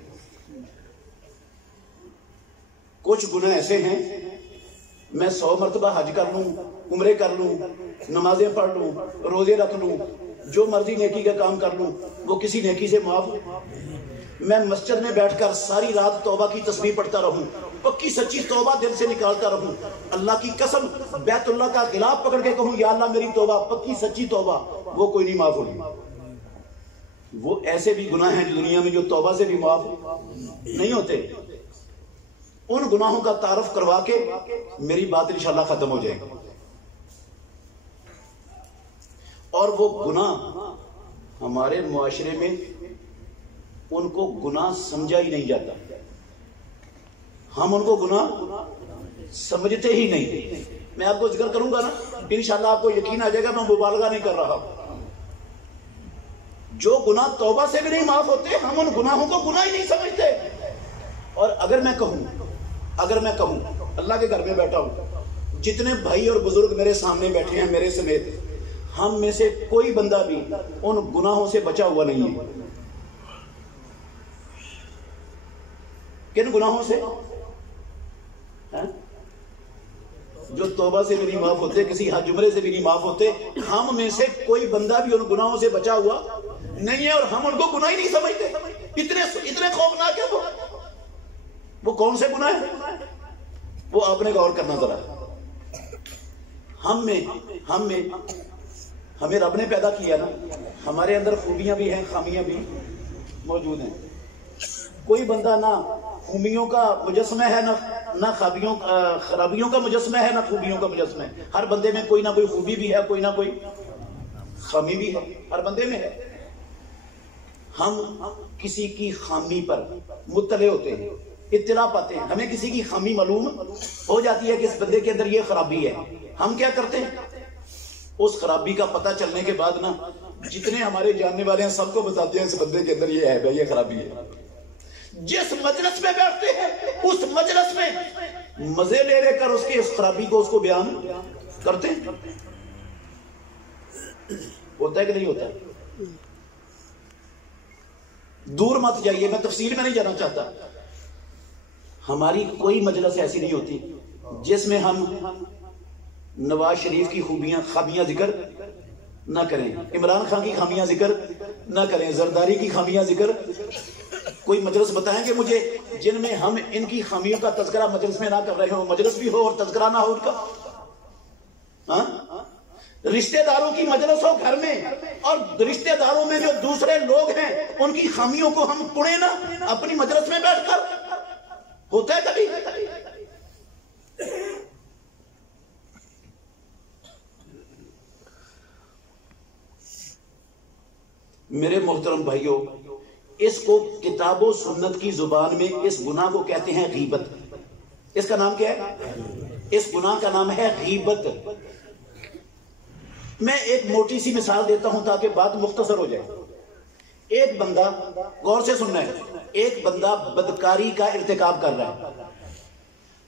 کچھ گناہ ایسے ہیں میں 100 مرتبہ حج کر لوں، عمرے کر لوں، نمازیں پڑھ لوں، روزے رکھ لوں، جو مرضی نیکی کا کام کر لوں، وہ کسی نیکی سے معاف. میں مسجد میں بیٹھ کر ساری رات توبہ کی تسبیح پڑھتا رہوں، پکی سچی توبہ دل سے نکالتا رہوں، اللہ کی قسم بیت اللہ کا غلاف پکڑ کے کہوں یا اللہ میری توبہ پکی سچی توبہ، وہ کوئی نہیں معاف ہوگی. وہ ایسے بھی گناہ ہیں دنیا میں جو توبہ سے بھی معاف نہیں ہوتے. ان گناہوں کا تعارف کروا کے میری بات انشاءاللہ ختم ہو جائے گی. اور وہ گناہ ہمارے معاشرے میں ان کو گناہ سمجھا ہی نہیں جاتا، ہم ان کو گناہ سمجھتے ہی نہیں. میں آپ کو ذکر کروں گا نا انشاءاللہ آپ کو یقین آ جائے گا، میں مبالغہ نہیں کر رہا. جو گناہ توبہ سے بھی نہیں معاف ہوتے ہم ان گناہوں کو گناہ ہی نہیں سمجھتے. اور اگر میں کہوں اللہ کے گھر میں بیٹھا ہوں، جتنے بھائی اور بزرگ میرے سامنے بیٹھے ہیں میرے سمیت، ہم میں سے کوئی بندہ بھی ان گناہوں سے بچا ہوا نہیں ہے. کن گناہوں سے؟ جو توبہ سے بھی نہیں معاف ہوتے، کسی حج عمرے سے بھی نہیں معاف ہوتے. ہم میں سے کوئی بندہ بھی ان گناہوں سے بچا ہوا نہیں ہے، اور ہم ان کو گناہ ہی نہیں سمجھتے. اتنے خوفناک ہے وہ کون سے گناہ ہیں وہ آپ نے غور کرنا ذرا. ہمیں رب نے پیدا کیا نا، ہمارے اندر خوبیاں بھی ہیں، خامیاں بھی موجود ہیں. کوئی بندہ نہ خوبیوں کا مجسمہ ہے، نہ خرابیوں کا مجسمہ ہے، نہ خوبیوں کا مجسمہ ہے. ہر بندے میں کوئی نہ کوئی خوبی بھی ہے، کوئی نہ کوئی خامی بھی ہے، ہر بندے میں ہے. ہم کسی کی خامی پر مطلع ہوتے ہیں، اطلاع پاتے ہیں، ہمیں کسی کی خامی معلوم ہو جاتی ہے کہ اس بندے کے اندر یہ خرابی ہے. ہم کیا کرتے ہیں؟ اس خرابی کا پتہ چلنے کے بعد نا جتنے ہمارے جاننے والے ہیں سب کو بتاتے ہیں اس بندے کے اندر یہ ہے، یہ خرابی ہے. جس مجلس میں بیٹھتے ہیں اس مجلس میں مزے لے لے کر اس کی اس خرابی کو اس کو بیان کرتے ہیں. ہوتا ہے کہ نہیں ہوتا؟ دور مت جائیے، میں تفصیل میں نہیں جانا چاہتا. ہماری کوئی مجلس ایسی نہیں ہوتی جس میں ہم نواز شریف کی خامیاں ذکر نہ کریں، عمران خان کی خامیاں ذکر نہ کریں، زرداری کی خامیاں ذکر. کوئی مجلس بتائیں گے مجھے جن میں ہم ان کی خامیوں کا تذکرہ مجلس میں نہ کر رہے ہوں، مجلس بھی ہو اور تذکرہ نہ ہو ان کا؟ ہاں، رشتہ داروں کی مجلس ہو گھر میں، اور رشتہ داروں میں جو دوسرے لوگ ہیں ان کی خامیوں کو ہم پڑھیں نا اپنی مجلس میں بیٹھ کر. ہوتا ہے کبھی؟ میرے محترم بھائیوں، اس کو کتاب و سنت کی زبان میں اس گناہ کو کہتے ہیں غیبت. اس کا نام کیا ہے؟ اس گناہ کا نام ہے غیبت. میں ایک موٹی سی مثال دیتا ہوں تاکہ بات مختصر ہو جائے. ایک بندہ، غور سے سننا ہے، ایک بندہ بدکاری کا ارتکاب کر رہا ہے.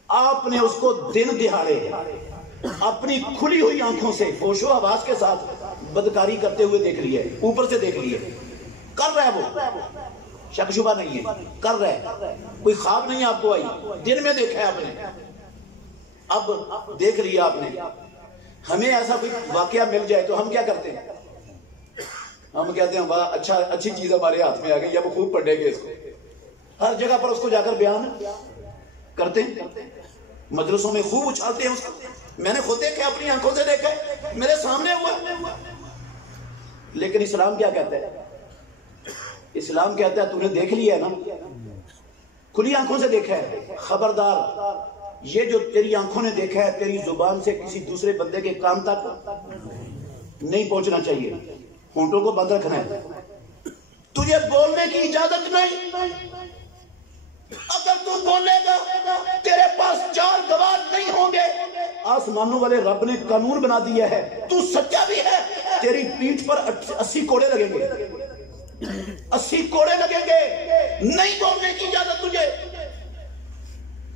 آپ نے اس کو دن دہاڑے اپنی کھلی ہوئی آنکھوں سے ہوش و حواس کے ساتھ بدکاری کرتے ہوئے دیکھ لیا ہے، اوپر سے دیکھ لیا، کر رہا ہے، وہ شک شبہ نہیں ہے، کر رہا ہے. کوئی خواب نہیں آپ کو آئی، دن میں دیکھا ہے آپ نے، اب دیکھ لیا آپ نے. ہمیں ایسا کوئی واقعہ مل جائے تو ہم کیا کرتے ہیں؟ ہم کہتے ہیں واہ اچھی چیز ہمارے ہاتھ میں آ گئی، اب خوب پڑھیں گے اس کو. ہر جگہ پر اس کو جا کر بیان کرتے ہیں، مجلسوں میں خوب اچھالتے ہیں اس کو. میں نے خود دیکھا، اپنی آنکھوں سے دیکھا، میرے سامنے ہوا. لیکن اسلام کیا کہتا ہے؟ اسلام کہتا ہے تو نے دیکھ لیا ہے نا، کھلی آنکھوں سے دیکھا ہے، خبردار یہ جو تیری آنکھوں نے دیکھا ہے تیری زبان سے کسی دوسرے بندے کے کام تک نہیں پہنچنا چاہیے، ہونٹوں کو بند رکھنا ہے. تجھے بولنے کی اجازت نہیں. اگر تو بولے گا تیرے پاس 4 گواہ نہیں ہوں گے. آسمانوں والے رب نے قانون بنا دیا ہے، تو سچا بھی ہے، تیری پیٹھ پر 80 کوڑے لگیں گے، 80 کوڑے لگیں گے. نہیں بولنے کی اجازت تجھے.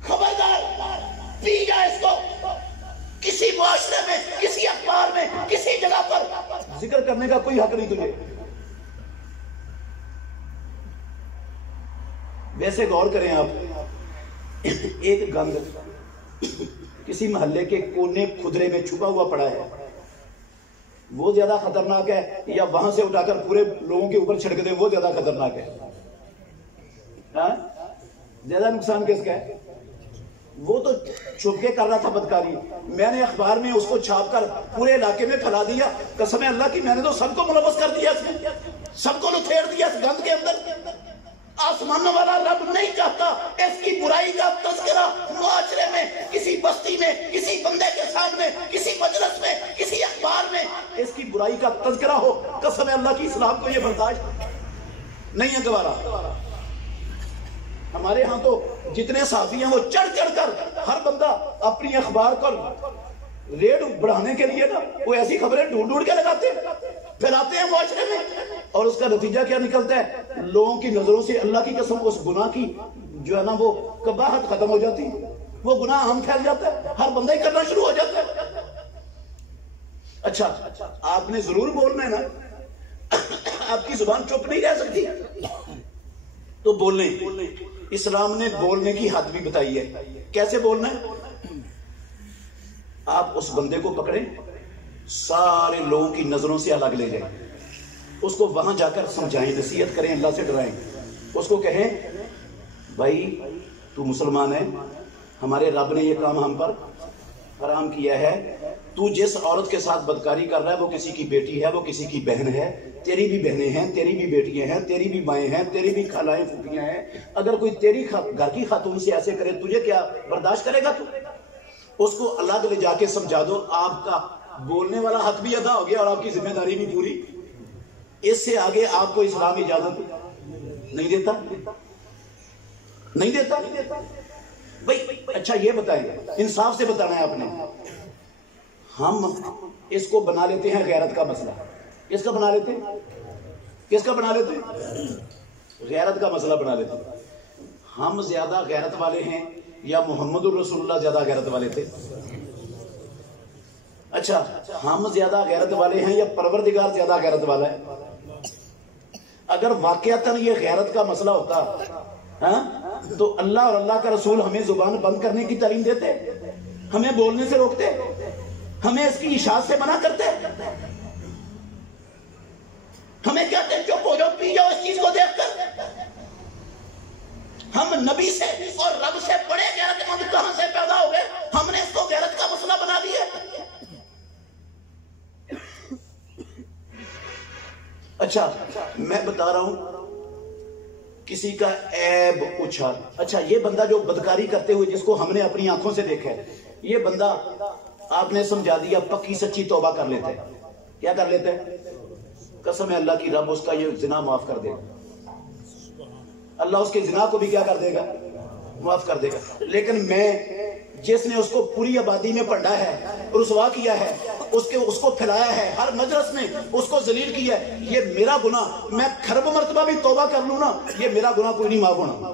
خبردار، پی جا اس کو. کسی معاشرے میں، کسی اخبار میں، کسی جگہ پر ذکر کرنے کا کوئی حق نہیں تجھے. ویسے غور کریں آپ، ایک گند کسی محلے کے کونے خدرے میں چھپا ہوا پڑا ہے، وہ زیادہ خطرناک ہے یا وہاں سے اٹھا کر پورے لوگوں کے اوپر چھڑک دیں وہ زیادہ خطرناک ہے؟ ہاں، زیادہ نقصان کس کا ہے؟ وہ تو چھپ کے کر رہا تھا بدکاری، میں نے اخبار میں اس کو چھاپ کر پورے علاقے میں پھیلا دیا. قسم اللہ کی میں نے تو سب کو ملوث کر دیا، سب کو لتھیڑ دیا اس گند کے اندر. آسمانوں والا رب نہیں چاہتا اس کی برائی کا تذکرہ معاشرے میں، کسی بستی میں، کسی بندے کے سامنے، کسی مجلس میں، کسی اخبار میں اس کی برائی کا تذکرہ ہو. قسم اللہ کی اسلام کو یہ برداشت نہیں ہے گوارا. ہمارے ہاں تو جتنے صحافی ہیں وہ چڑھ چڑھ کر ہر بندہ اپنی اخبار پر ریٹ بڑھانے کے لیے نا وہ ایسی خبریں ڈھونڈ ڈھونڈ کے لگاتے ہیں، پھیلاتے ہیں معاشرے میں. اور اس کا نتیجہ کیا نکلتا ہے؟ لوگوں کی نظروں سے اللہ کی قسم اس گناہ کی جو ہے نا وہ قباحت ختم ہو جاتی ہے، وہ گناہ ہم پھیل جاتا ہے، ہر بندہ ہی کرنا شروع ہو جاتا ہے. اچھا، آپ نے ضرور بولنا ہے نا، آپ کی زبان چپ نہیں رہ سکتی تو بولنے. اسلام نے بولنے کی حد بھی بتائی ہے. کیسے بولنا ہے؟ آپ اس بندے کو پکڑیں، سارے لوگوں کی نظروں سے الگ لے جائیں، اس کو وہاں جا کر سمجھائیں، نصیحت کریں، اللہ سے ڈرائیں. اس کو کہیں بھائی تو مسلمان ہے، ہمارے رب نے یہ کام ہم پر حرام کیا ہے. تو جس عورت کے ساتھ بدکاری کر رہا ہے وہ کسی کی بیٹی ہے، وہ کسی کی بہن ہے، تیری بھی بہنیں ہیں، تیری بھی بیٹیاں ہیں، تیری بھی مائیں ہیں، تیری بھی خالائیں پھوپھیاں ہیں. اگر کوئی تیری گھر کی خاتون سے ایسے کرے تجھے کیا برداشت کرے گا؟ تو اس کو الگ لے جا کے سمجھا دو. آپ کا بولنے والا حق بھی ادا ہو گیا اور آپ کی ذمہ داری بھی پوری. اس سے آگے آپ کو اسلام اجازت نہیں دیتا، نہیں دیتا. بھائی اچھا یہ بتائیں، انصاف سے بتانا ہے آپ نے. ہم اس کو بنا لیتے ہیں غیرت کا مسئلہ. کس کا بنا لیتے ہیں؟ کس کا بنا لیتے ہیں؟ غیرت کا مسئلہ بنا لیتے ہیں. ہم زیادہ غیرت والے ہیں یا محمد الرسول اللہ زیادہ غیرت والے تھے؟ اچھا ہم زیادہ غیرت والے ہیں یا پروردگار زیادہ غیرت والا ہے؟ اگر واقعتاً یہ غیرت کا مسئلہ ہوتا تو اللہ اور اللہ کا رسول ہمیں زبان بند کرنے کی تعلیم دیتے، ہمیں بولنے سے روکتے، ہمیں اس کی اشاعت سے منع کرتے، ہمیں کہتے چپ ہو جاؤ پی جاؤ اس چیز کو دیکھ کر؟ ہم نبی سے اور رب سے بڑے غیرت مند کہاں سے پیدا ہو گئے؟ ہم نے اس کو غیرت کا مسئلہ بنا دیا۔ اچھا میں بتا رہا ہوں کسی کا عیب اچھال، اچھا یہ بندہ جو بدکاری کرتے ہوئے جس کو ہم نے اپنی آنکھوں سے دیکھا ہے، یہ بندہ آپ نے سمجھا دیا پکی سچی توبہ کر لیتا ہے، کیا کر لیتا ہے؟ قسم ہے اللہ کی رب اس کا یہ زنا معاف کر دے گا، اللہ اس کے زنا کو بھی کیا کر دے گا؟ معاف کر دے گا۔ لیکن میں جس نے اس کو پوری آبادی میں پڑھا ہے، رسوا کیا ہے، اس کو پھیلایا ہے، ہر مجلس میں اس کو ذلیل کیا ہے، یہ میرا گناہ، میں کھرب مرتبہ بھی توبہ کر لوں نا، یہ میرا گناہ کوئی نہیں معاف ہونا،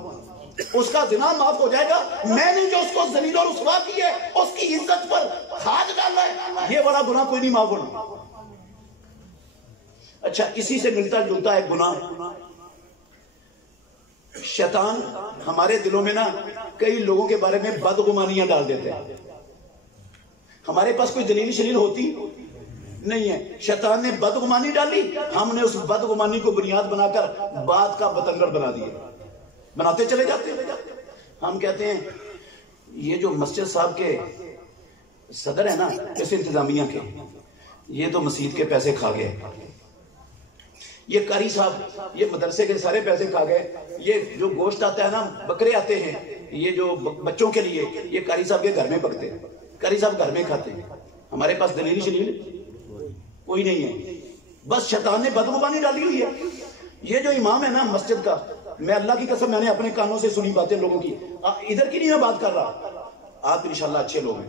اس کا زنا معاف ہو جائے گا۔ میں نے جو اس کو ذلیل اور رسوا کی ہے، اس کی عزت پر ہاتھ ڈالا ہے، یہ بڑا گناہ کوئی نہیں معاف ہونا۔ اچھا اسی سے ملتا جلتا ہے گناہ، شیطان ہمارے دلوں میں نا کئی لوگوں کے بارے میں بدگمانیاں ڈال دیتے ہیں، ہمارے پاس کوئی دلیل شلیل ہوتی نہیں ہے، شیطان نے بدگمانی ڈالی، ہم نے اس بدگمانی کو بنیاد بنا کر بات کا بتنگڑ بنا دیا، بناتے چلے جاتے ہیں۔ ہم کہتے ہیں یہ جو مسجد صاحب کے صدر ہیں نا اس انتظامیہ کے، یہ تو مسجد کے پیسے کھا گئے، یہ قاری صاحب یہ مدرسے کے سارے پیسے کھا گئے، یہ جو گوشت آتا ہے نا بکرے آتے ہیں یہ جو بچوں کے لیے، یہ قاری صاحب کے گھر میں پکتے ہیں، قاری صاحب گھر میں کھاتے ہیں، ہمارے پاس دلیل شلیل کوئی نہیں ہے، بس شیطان نے بدگمانی ڈالی ہوئی ہے۔ یہ جو امام ہے نا مسجد کا، میں اللہ کی قسم میں نے اپنے کانوں سے سنی باتیں لوگوں کی، ادھر کی نہیں میں بات کر رہا، آپ انشاءاللہ اچھے لوگ ہیں،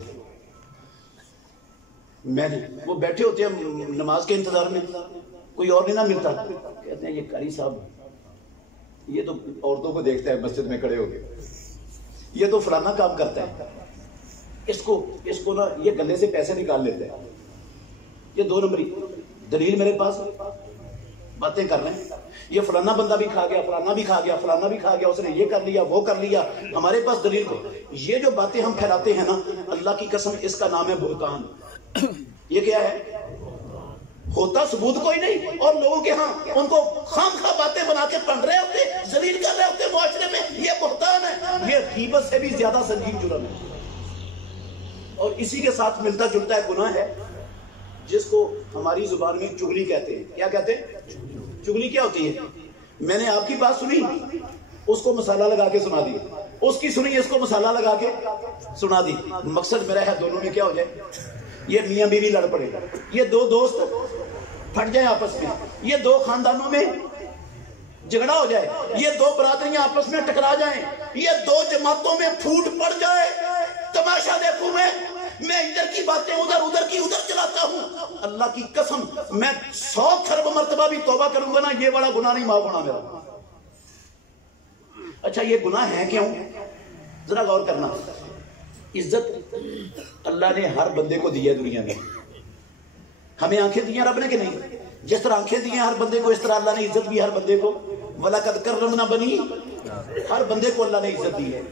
میں وہ بیٹھے ہوتے ہیں نماز کے انتظار میں، کوئی اور نہیں نہ ملتا، کہتے ہیں یہ قاری صاحب یہ تو عورتوں کو دیکھتا ہے مسجد میں کھڑے ہو کے، یہ تو فلانا کام کرتا ہے، اس کو نا یہ گلے سے پیسے نکال لیتے ہیں، یہ دو نمبری دلیل میرے پاس باتیں کر رہے ہیں، یہ فلانا بندہ بھی کھا گیا، فلانا بھی کھا گیا، فلانا بھی کھا گیا، اس نے یہ کر لیا وہ کر لیا، ہمارے پاس دلیل کو، یہ جو باتیں ہم پھیلاتے ہیں نا اللہ کی قسم اس کا نام ہے بہتان۔ یہ کیا ہے؟ ہوتا ثبوت کوئی نہیں، اور لوگوں کے ہاں ان کو خام خواہ باتیں بنا کے پڑھ رہے ہوتے، ذلیل کر رہے ہوتے معاشرے میں، یہ بہتان ہے، یہ غیبت سے بھی زیادہ سنگین جرم ہے۔ اور اسی کے ساتھ ملتا جلتا ہے گناہ ہے جس کو ہماری زبان میں چغلی کہتے ہیں، کیا کہتے ہیں؟ چغلی کیا ہوتی ہے؟ میں نے آپ کی بات سنی، اس کو مسالہ لگا کے سنا دی، اس کی سنی اس کو مسالہ لگا کے سنا دی، مقصد میرا ہے دونوں میں کیا ہو جائے؟ یہ میاں بیوی لڑ پڑے، یہ دو دوست پھٹ جائیں آپس میں، یہ دو خاندانوں میں جھگڑا ہو جائے، یہ دو برادریاں آپس میں ٹکرا جائیں، یہ دو جماعتوں میں پھوٹ پڑ جائے، تماشا دیکھوں میں ادھر کی باتیں ادھر کی ادھر چلاتا ہوں، اللہ کی قسم میں 100 کھرب مرتبہ بھی توبہ کروں گا نا یہ بڑا گناہ نہیں معاف ہونا میرا۔ اچھا یہ گناہ ہے کیوں؟ ذرا غور کرنا، عزت اللہ نے ہر بندے کو دی ہے دنیا میں، ہمیں آنکھیں دی ہیں رب نے کہ نہیں؟ جس طرح آنکھیں دی ہیں ہر بندے کو، اس طرح اللہ نے عزت بھی ہر بندے کو، وَلَقَدْ كَرَّمْنَا بَنِي، ہر بندے کو اللہ نے عزت دی ہے۔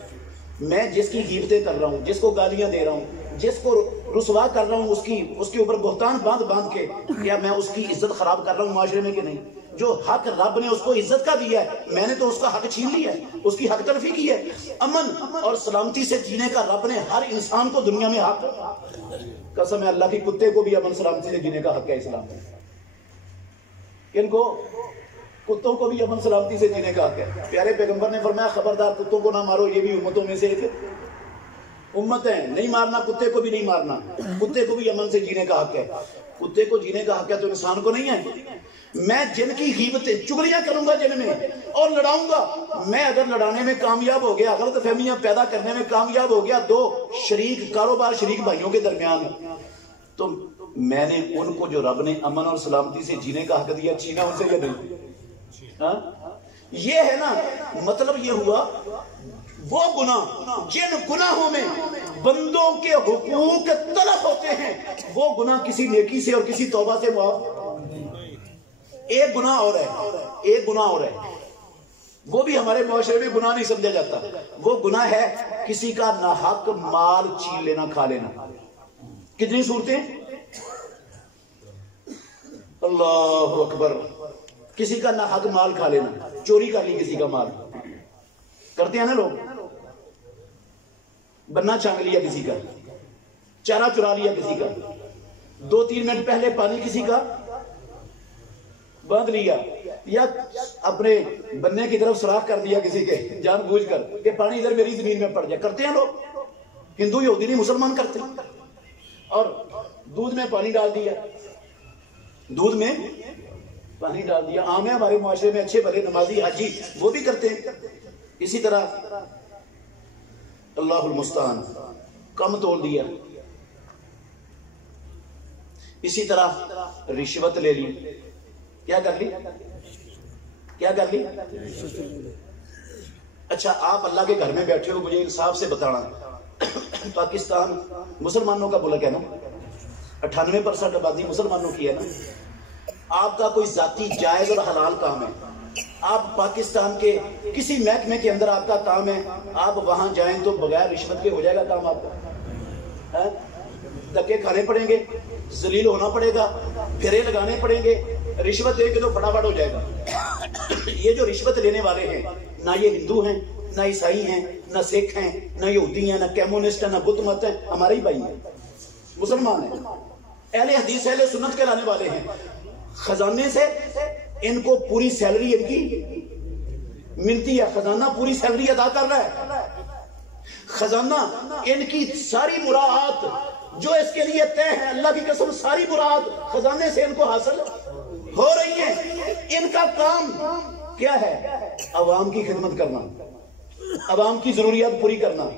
میں جس کی غیبتیں کر رہا ہوں، جس کو گالیاں دے رہا ہوں، جس کو رسوا کر رہا ہوں، اس کے اوپر بہتان باندھ کے، کیا میں اس کی عزت خراب کر رہا ہوں معاشرے میں کہ نہیں؟ جو حق رب نے اس کو عزت کا دیا ہے، میں نے تو اس کا حق چھین لیا ہے، اس کی حق تلفی کی ہے۔ امن اور سلامتی سے جینے کا رب نے ہر انسان کو دنیا میں حق، قسم ہے اللہ کی کتے کو بھی امن سلامتی سے جینے کا حق ہے اسلام میں، ان کو کتوں کو بھی امن سلامتی سے جینے کا حق ہے۔ پیارے پیغمبر نے فرمایا خبردار کتوں کو نہ مارو، یہ بھی امتوں میں سے ایک امت ہے، نہیں مارنا، کتے کو بھی نہیں مارنا، کتے کو بھی امن سے جینے کا حق ہے۔ کتے کو جینے کا حق ہے تو انسان کو نہیں ہے؟ میں جن کی غیبتیں چغلیاں کروں گا جن میں اور لڑاؤں گا، میں اگر لڑانے میں کامیاب ہو گیا، غلط فہمیاں پیدا کرنے میں کامیاب ہو گیا دو شریک کاروبار شریک بھائیوں کے درمیان، تو میں نے ان کو جو رب نے امن اور سلامتی سے جینے کا حق دیا چھینا ان سے یا نہیں؟ یہ ہے نا، مطلب یہ ہوا وہ گناہ جن گناہوں میں بندوں کے حقوق تلف ہوتے ہیں، وہ گناہ کسی نیکی سے اور کسی توبہ سے معاف۔ ایک گناہ اور ہے، ایک گناہ اور ہے، وہ بھی ہمارے معاشرے میں گناہ نہیں سمجھا جاتا، وہ گناہ ہے کسی کا ناحق مال چھین لینا، کھا لینا۔ کتنی صورتیں؟ اللہ اکبر، کسی کا ناحق مال کھا لینا، چوری کر لی کسی کا مال، کرتے ہیں نا لوگ، بننا چھانگ لیا کسی کا، چارہ چرا لیا کسی کا، 2-3 منٹ پہلے پانی کسی کا باندھ لیا، یا اپنے بننے کی طرف سوراخ کر دیا کسی کے جان بوجھ کر کہ پانی ادھر میری زمین میں پڑ جائے۔ کرتے ہیں لوگ، ہندو یہودی نہیں، مسلمان کرتے ہیں۔ اور دودھ میں پانی ڈال دیا، دودھ میں پانی ڈال دیا، عام ہے ہمارے معاشرے میں، اچھے بھلے نمازی حاجی وہ بھی کرتے ہیں۔ اسی طرح اللہ المستعان کم تول دیا، اسی طرح رشوت لے لی، کیا کر لی؟ کیا کر لی؟ اچھا آپ اللہ کے گھر میں بیٹھے ہو، مجھے انصاف سے بتانا، پاکستان مسلمانوں کا ملک ہے نا، 98% آبادی مسلمانوں کی ہے نا، آپ کا کوئی ذاتی جائز اور حلال کام ہے، آپ پاکستان کے کسی محکمے کے اندر آپ کا کام ہے، آپ وہاں جائیں تو بغیر رشوت کے ہو جائے گا کام آپ کا؟ دھکے کھانے پڑیں گے، ذلیل ہونا پڑے گا، پھیرے لگانے پڑیں گے، رشوت دے کے تو فٹافٹ ہو جائے گا۔ یہ جو رشوت لینے والے ہیں، نہ یہ ہندو ہیں، نہ عیسائی ہیں، نہ سکھ ہیں، نہ یہودی ہیں، نہ کمیونسٹ ہیں، نہ بدھ مت ہیں، ہمارے ہی بھائی ہیں، مسلمان ہیں، اہل حدیث اہل سنت کے لانے والے ہیں۔ خزانے سے ان کو پوری سیلری ان کی ملتی ہے، خزانہ پوری سیلری ادا کر رہا ہے، خزانہ ان کی ساری مراعات جو اس کے لیے طے ہے، اللہ کی قسم ساری مراعات خزانے سے ان کو حاصل ہو رہی ہیں۔ ان کا کام کیا ہے؟ عوام کی خدمت کرنا، عوام کی ضروریات پوری کرنا،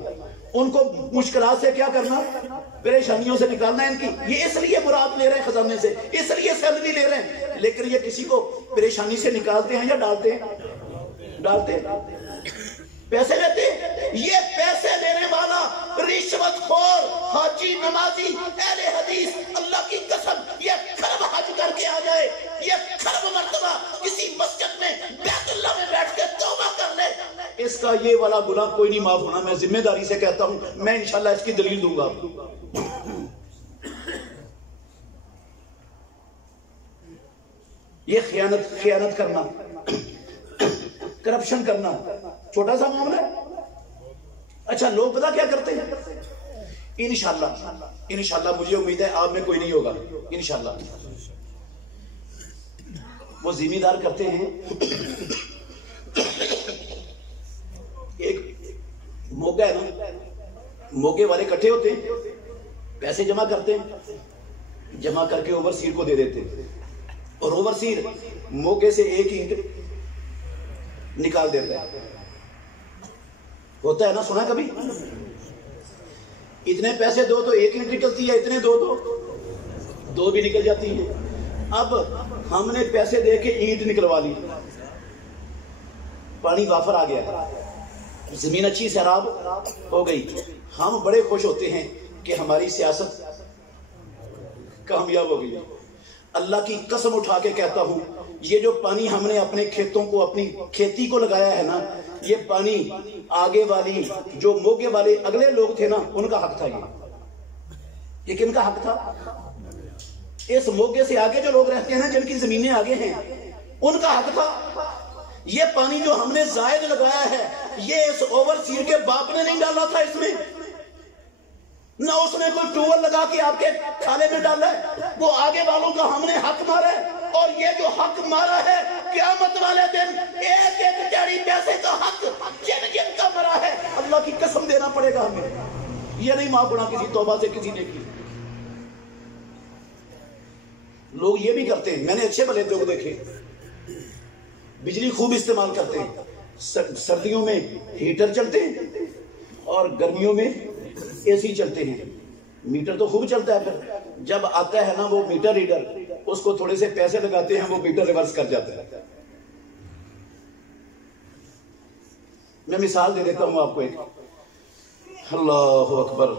ان کو مشکلات سے کیا کرنا؟ پریشانیوں سے نکالنا ان کی۔ یہ اس لیے مراد لے رہے ہیں خزانے سے، اس لیے سیلری لے رہے ہیں، لیکن یہ کسی کو پریشانی سے نکالتے ہیں یا ڈالتے ہیں؟ ڈالتے ہیں، پیسے لیتے ہیں۔ یہ پیسے لینے والا رشوت خور حاجی نمازی اہل حدیث، اللہ کی قسم یہ کھرب حج کر کے آ جائے، یہ کھرب مرتبہ کسی مسجد میں بیت اللہ میں بیٹھ کے توبہ کر لے، اس کا یہ والا گناہ کوئی نہیں معاف ہونا۔ میں ذمہ داری سے کہتا ہوں، میں انشاءاللہ اس کی دلیل دوں گا۔ یہ خیانت کرنا، کرپشن کرنا چھوٹا سا معاملہ ہے۔ اچھا لوگ پتہ کیا کرتے ہیں؟ انشاءاللہ مجھے امید ہے آپ میں کوئی نہیں ہوگا، انشاءاللہ وہ ذمہ دار کرتے ہیں، ایک موقع ہے نا، موقع والے اکٹھے ہوتے ہیں، پیسے جمع کرتے ہیں، جمع کر کے اوورسیر کو دے دیتے ہیں، اور اوورسیر موقع سے ایک اینٹ نکال دیتا ہے۔ ہوتا ہے نا، سنا کبھی؟ اتنے پیسے دو تو ایک اینٹ نکلتی ہے، اتنے دو بھی نکل جاتی ہے۔ اب ہم نے پیسے دے کے اینٹ نکلوا لی، پانی وافر آ گیا، زمین اچھی سیراب ہو گئی، ہم بڑے خوش ہوتے ہیں کہ ہماری سیاست کامیاب ہو گئی۔ اللہ کی قسم اٹھا کے کہتا ہوں، یہ جو پانی ہم نے اپنے کھیتوں کو، اپنی کھیتی کو لگایا ہے نا، یہ پانی آگے والی جو موگے والے اگلے لوگ تھے نا، ان کا حق تھا۔ یہ کن کا حق تھا؟ اس موگے سے آگے جو لوگ رہتے ہیں نا، جن کی زمینیں آگے ہیں، ان کا حق تھا۔ یہ پانی جو ہم نے زائد لگایا ہے، یہ اس اوورسیر کے باپ نے نہیں ڈالا تھا، اس میں نہ اس نے کوئی ٹوول لگا کے آپ کے کھالے میں ڈالا ہے، وہ آگے والوں کا ہم نے حق مارا ہے۔ اور یہ جو حق مارا ہے، قیامت والے دن ایک ایک ڈیڑھی پیسے کا حق جن کا مرا ہے، اللہ کی قسم دینا پڑے گا ہمیں، یہ نہیں معاف ہونا کسی توبہ سے کسی نے کی۔ لوگ یہ بھی کرتے ہیں، میں نے اچھے بھلے لوگ دیکھے، بجلی خوب استعمال کرتے ہیں، سردیوں میں ہیٹر چلتے ہیں اور گرمیوں میں اے سی چلتے ہیں، میٹر تو خوب چلتا ہے، پھر جب آتا ہے نا وہ میٹر ریڈر، اس کو تھوڑے سے پیسے لگاتے ہیں، وہ میٹر ریورس کر جاتا ہے۔ میں مثال دے دیتا ہوں آپ کو ایک. اللہ اکبر.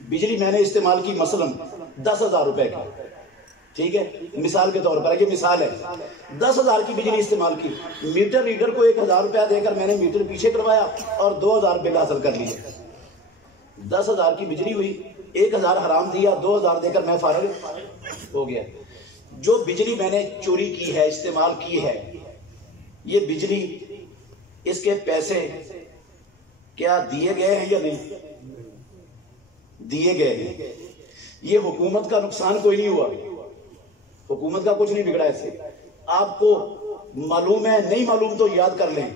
بجلی میں نے استعمال کی مثلاً 10,000 روپے کی, ٹھیک ہے, مثال کے طور پر, یہ مثال ہے. 10,000 کی بجلی استعمال کی. میٹر ریڈر کو 1,000 روپیہ دے کر میں نے میٹر پیچھے کروایا اور 2,000 بل حاصل کر لیے. 10,000 کی بجلی ہوئی, 1,000 حرام دیا, 2,000 دے کر میں فارغ ہو گیا. جو بجلی میں نے چوری کی ہے, استعمال کی ہے, یہ بجلی, اس کے پیسے کیا دیے گئے ہیں یا نہیں؟ دیے گئے ہیں. یہ حکومت کا نقصان کوئی نہیں ہوا, حکومت کا کچھ نہیں بگڑا اس سے. آپ کو معلوم ہے, نہیں معلوم تو یاد کر لیں.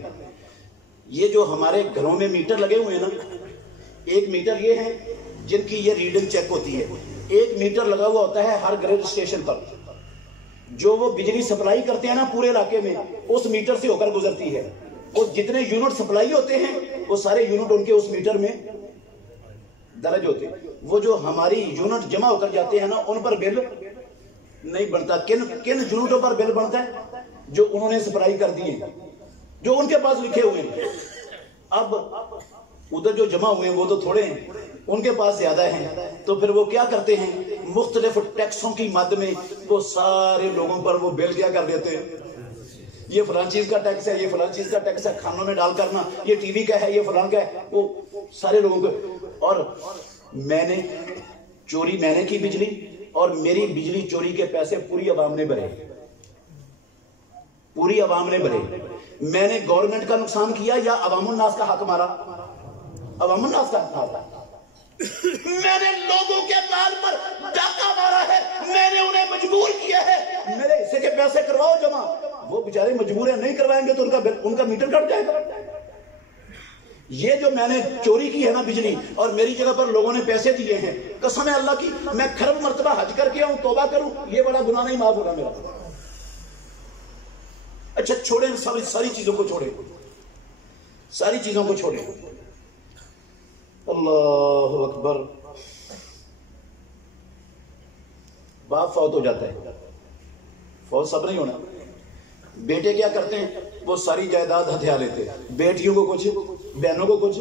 یہ جو ہمارے گھروں میں میٹر لگے ہوئے ہیں نا, ایک میٹر یہ ہے جن کی یہ ریڈنگ چیک ہوتی ہے. ایک میٹر لگا ہوا ہوتا ہے ہر گریڈ اسٹیشن پر, جو وہ بجلی سپلائی کرتے ہیں نا پورے علاقے میں, اس میٹر سے ہو کر گزرتی ہے. وہ جتنے یونٹ سپلائی ہوتے ہیں وہ سارے یونٹ ان کے اس میٹر میں درج ہوتے ہیں. وہ جو ہماری یونٹ جمع ہو کر جاتے ہیں نا, ان پر بل نہیں بنتا. کن یونٹوں پر بل بنتا ہے؟ جو انہوں نے سپلائی کر دی ہے, جو ان کے پاس لکھے ہوئے ہیں. اب ادھر جو جمع ہوئے ہیں وہ تو تھوڑے ہیں, ان کے پاس زیادہ ہیں, تو پھر وہ کیا کرتے ہیں, مختلف ٹیکسوں کی مد میں وہ سارے لوگوں پر وہ بل کیا کر دیتے ہیں. یہ فلان چیز کا ٹیکس ہے, یہ فلان چیز کا ٹیکس ہے, کھانوں میں ڈال کرنا, یہ ٹی وی کا ہے, یہ فلان کا ہے, وہ سارے لوگوں کو. اور میں نے چوری میں نے کی بجلی, اور میری بجلی چوری کے پیسے پوری عوام نے بھرے, پوری عوام نے بھرے. میں نے گورنمنٹ کا نقصان کیا یا عوام الناس کا حق مارا؟ عوام الناس کا حق مارا. میں نے لوگوں کے مال پر ڈاکہ مارا ہے, میں نے انہیں مجبور کیا ہے, میرے حصے کے پیسے کرواؤ جمع. وہ بیچارے مجبور ہیں, نہیں کروائیں گے تو ان کا میٹر کٹ جائے گا. یہ جو میں نے چوری کی ہے نا بجلی, اور میری جگہ پر لوگوں نے پیسے دیے ہیں, قسم ہے اللہ کی میں کھرب مرتبہ حج کر کے آؤں, توبہ کروں, یہ بڑا گناہ نہیں معاف ہوگا میرا. اچھا چھوڑیں, ساری چیزوں کو چھوڑیں, ساری چیزوں کو چھوڑیں. اللہ اکبر. باپ فوت ہو جاتا ہے, فوت سب نہیں ہونا. بیٹے کیا کرتے ہیں, وہ ساری جائیداد ہتھیا لیتے, بیٹیوں کو کچھ, بہنوں کو کچھ.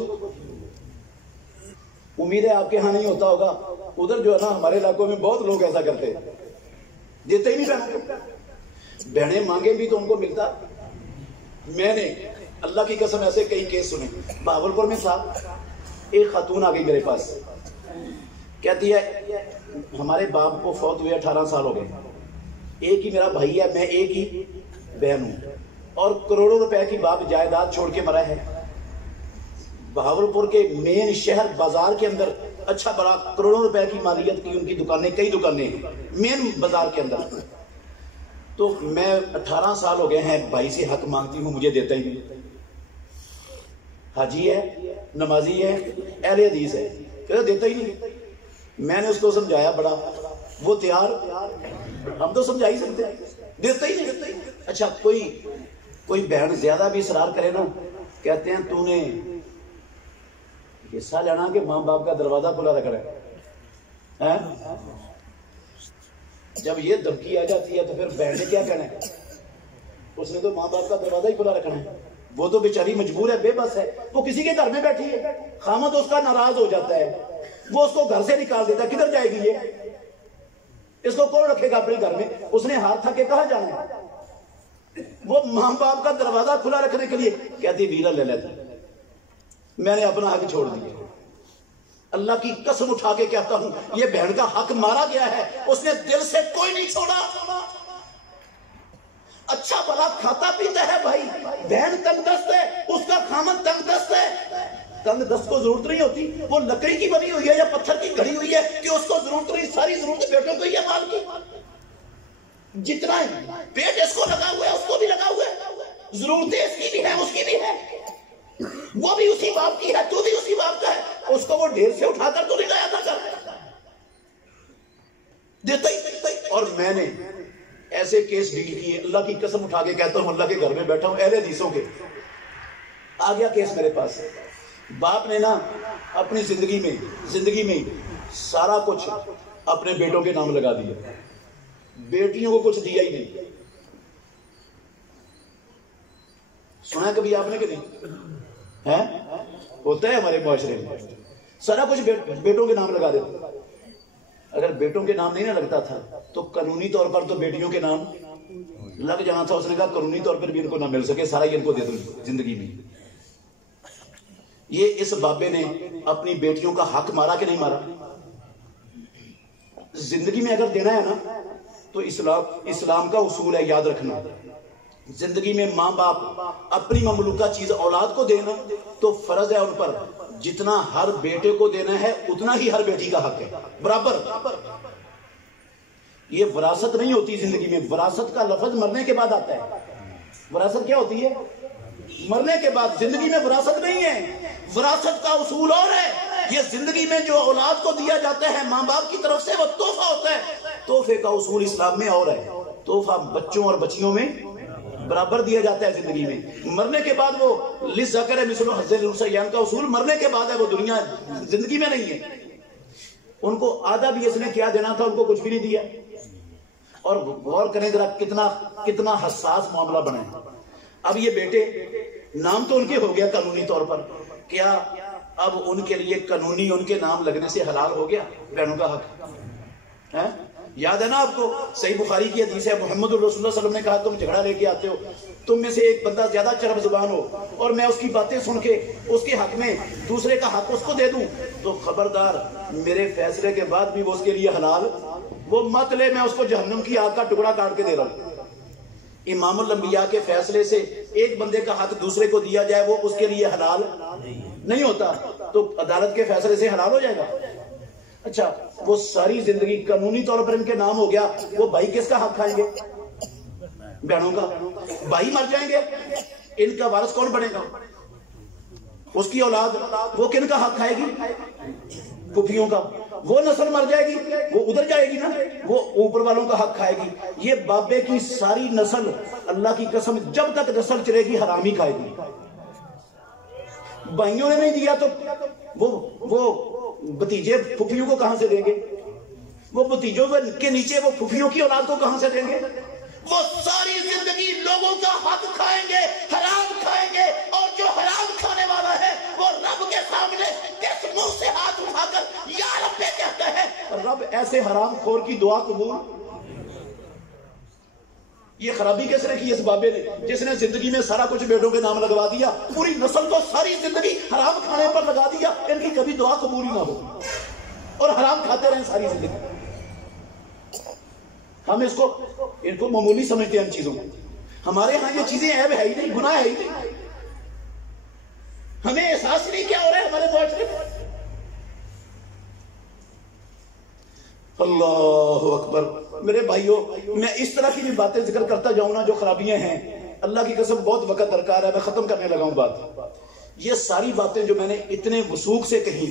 امید ہے آپ کے ہاں نہیں ہوتا ہوگا, ادھر جو ہے نا ہمارے علاقوں میں بہت لوگ ایسا کرتے ہیں, دیتے ہی نہیں بہنوں کو. بہنیں مانگے بھی تو ان کو ملتا. میں نے اللہ کی قسم ایسے کئی کیس سنے. بہاولپور میں صاحب ایک خاتون آ گئی میرے پاس, کہتی ہے ہمارے باپ کو فوت ہوئے 18 سال ہو گئے, ایک ہی میرا بھائی ہے, میں ایک ہی بہن ہوں, اور کروڑوں روپے کی باپ جائیداد چھوڑ کے مرا ہے. بہاولپور کے مین شہر بازار کے اندر اچھا بڑا کروڑوں روپے کی مالیت کی ان کی دکانیں, کئی دکانیں ہیں مین بازار کے اندر. تو میں 18 سال ہو گئے ہیں بھائی سے حق مانگتی ہوں, مجھے دیتا ہی نہیں. حاجی ہے, نمازی ہے, اہل حدیث ہے, کہتا دیتا ہی نہیں. میں نے اس کو سمجھایا بڑا, وہ تیار, ہم تو سمجھا ہی سکتے ہیں, دیتا ہی نہیں. اچھا کوئی بہن زیادہ بھی اصرار کرے نا, کہتے ہیں تو نے حصہ لینا کہ ماں باپ کا دروازہ کھلا رکھنا ہے. جب یہ دھمکی آ جاتی ہے تو پھر بہن نے کیا کہنا ہے, اس نے تو ماں باپ کا دروازہ ہی کھلا رکھنا ہے. وہ تو بیچاری مجبور ہے, بے بس ہے, وہ کسی کے گھر میں بیٹھی ہے, خامد اس کا ناراض ہو جاتا ہے, وہ اس کو گھر سے نکال دیتا ہے. کدھر جائے گی یہ, اس کو کون رکھے گا اپنے گھر میں, اس نے ہاتھ تھا کے کہاں جانا ہے. وہ ماں باپ کا دروازہ کھلا رکھنے کے لیے کہتی ویرا لے لیتا. میں نے اپنا حق چھوڑ دیا. اللہ کی قسم اٹھا کے کہتا ہوں, یہ بہن کا حق مارا گیا ہے, اس نے دل سے کوئی نہیں چھوڑا. اچھا بھلا کھاتا پیتا ہے بھائی, بہن تنگ دست ہے, اس کا خامد تنگ دست ہے. تنگ دست کو ضرورت نہیں ہوتی, وہ لکڑی کی بنی ہوئی ہے یا پتھر کی گھڑی ہوئی ہے کہ اس کو ضرورت نہیں, ساری ضرورت بیٹوں کو ہی ہے مال کی. جتنا ہے پیٹ اس کو لگا ہوا ہے, اس کو بھی لگا ہوا ہے, ضرورتیں اس کی بھی ہیں, اس کی بھی ہے, وہ بھی اسی باپ کی ہے, تو بھی اسی باپ کا ہے. اس کو وہ ڈھیر سے اٹھا کر تو نہیں لایا تھا کر, دیتا ہی. اور میں نے ایسے کیس ڈیل کیے, اللہ کی قسم اٹھا کے کہتا ہوں, اللہ کے گھر میں بیٹھا ہوں, اہل حدیثوں کے. آ گیا کیس میرے پاس, باپ نے نا اپنی زندگی میں سارا کچھ اپنے بیٹوں کے نام لگا دیا, بیٹیوں کو کچھ دیا ہی نہیں. سنا کبھی آپ نے کہ نہیں؟ ہیں ہوتا ہے ہمارے معاشرے میں، سارا کچھ بیٹوں کے نام لگا دیتے۔ اگر بیٹوں کے نام نہیں نہ لگتا تھا تو قانونی طور پر تو بیٹیوں کے نام لگ جانا تھا۔ اس نے کہا قانونی طور پر بھی ان کو نہ مل سکے، سارا یہ ان کو دے دوں زندگی میں۔ یہ اس بابے نے اپنی بیٹیوں کا حق مارا کہ نہیں مارا؟ زندگی میں اگر دینا ہے نا تو اسلام کا اصول ہے، یاد رکھنا، زندگی میں ماں باپ اپنی مملوکہ چیز اولاد کو دینا تو فرض ہے ان پر، جتنا ہر بیٹے کو دینا ہے اتنا ہی ہر بیٹی کا حق ہے، برابر۔ یہ وراثت نہیں ہوتی زندگی میں، وراثت کا لفظ مرنے کے بعد آتا ہے۔ وراثت کیا ہوتی ہے؟ مرنے کے بعد۔ زندگی میں وراثت نہیں ہے، وراثت کا اصول اور ہے۔ یہ زندگی میں جو اولاد کو دیا جاتا ہے ماں باپ کی طرف سے وہ تحفہ ہوتا ہے، تحفے کا اصول اسلام میں اور ہے۔ تحفہ بچوں اور بچیوں میں برابر دیا جاتا ہے زندگی میں، مرنے کے بعد وہ للذکر مثل حظ الانثیین کا اصول مرنے کے بعد ہے، وہ دنیا زندگی میں نہیں ہے۔ ان کو آدھا بھی اس نے کیا دینا تھا، ان کو کچھ بھی نہیں دیا۔ اور غور کریں ذرا کتنا حساس معاملہ بنا ہے۔ اب یہ بیٹے نام تو ان کے ہو گیا قانونی طور پر، کیا اب ان کے لیے قانونی ان کے نام لگنے سے حلال ہو گیا بہنوں کا حق ہے؟ یاد ہے نا آپ کو صحیح بخاری کی حدیث ہے، محمد الرسول اللہ صلی اللہ علیہ وسلم نے کہا تم جھگڑا لے کے آتے ہو، تم میں سے ایک بندہ زیادہ چرب زبان ہو اور میں اس کی باتیں سن کے اس کے حق میں دوسرے کا حق اس کو دے دوں تو خبردار میرے فیصلے کے بعد بھی وہ اس کے لیے حلال وہ مت لے، میں اس کو جہنم کی آگ کا ٹکڑا کاٹ کے دے رہا ہوں۔ امام الانبیاء کے فیصلے سے ایک بندے کا حق دوسرے کو دیا جائے وہ اس کے لیے حلال نہیں ہوتا، تو عدالت کے فیصلے سے حلال ہو جائے گا؟ اچھا وہ ساری زندگی قانونی طور پر ان کے نام ہو گیا، وہ بھائی کس کا حق کھائیں گے؟ بہنوں کا۔ بھائی مر جائیں گے، ان کا وارث کون بنے گا؟ اس کی اولاد، وہ کن کا حق کھائے گی؟ پھوپھیوں کا۔ وہ نسل مر جائے گی، وہ ادھر جائے گی نا، وہ اوپر والوں کا حق کھائے گی۔ یہ بابے کی ساری نسل اللہ کی قسم جب تک نسل چلے گی حرام ہی کھائے گی۔ بھائیوں نے نہیں دیا تو وہ بھتیجے پھوپھیوں کو کہاں سے دیں گے؟ وہ بھتیجوں کے نیچے وہ پھوپھیوں کی اولاد کو کہاں سے دیں گے؟ وہ ساری زندگی لوگوں کا حق کھائیں گے، حرام کھائیں گے، اور جو حرام کھانے والا ہے وہ رب کے سامنے کس منہ سے ہاتھ اٹھا کر یا رب کہتا ہے؟ رب ایسے حرام خور کی دعا قبول۔ یہ خرابی کس نے کی؟ اس بابے نے، جس نے زندگی میں سارا کچھ بیٹوں کے نام لگوا دیا، پوری نسل کو ساری زندگی حرام کھانے پر لگا دیا، ان کی کبھی دعا قبول ہی نہ ہو اور حرام کھاتے رہیں ساری زندگی۔ ہم ان کو معمولی سمجھتے ہیں ان چیزوں کو۔ ہمارے ہاں یہ چیزیں عیب ہے ہی نہیں، گناہ ہے ہی نہیں، ہمیں احساس نہیں کیا ہو رہا ہے ہمارے معاشرے میں۔ اللہ اکبر۔ میرے بھائیوں، میں اس طرح کی بھی باتیں ذکر کرتا جاؤں نا جو خرابیاں ہیں، اللہ کی قسم بہت وقت درکار ہے، میں ختم کرنے لگا ہوں بات۔ یہ ساری باتیں جو میں نے اتنے وثوق سے کہی،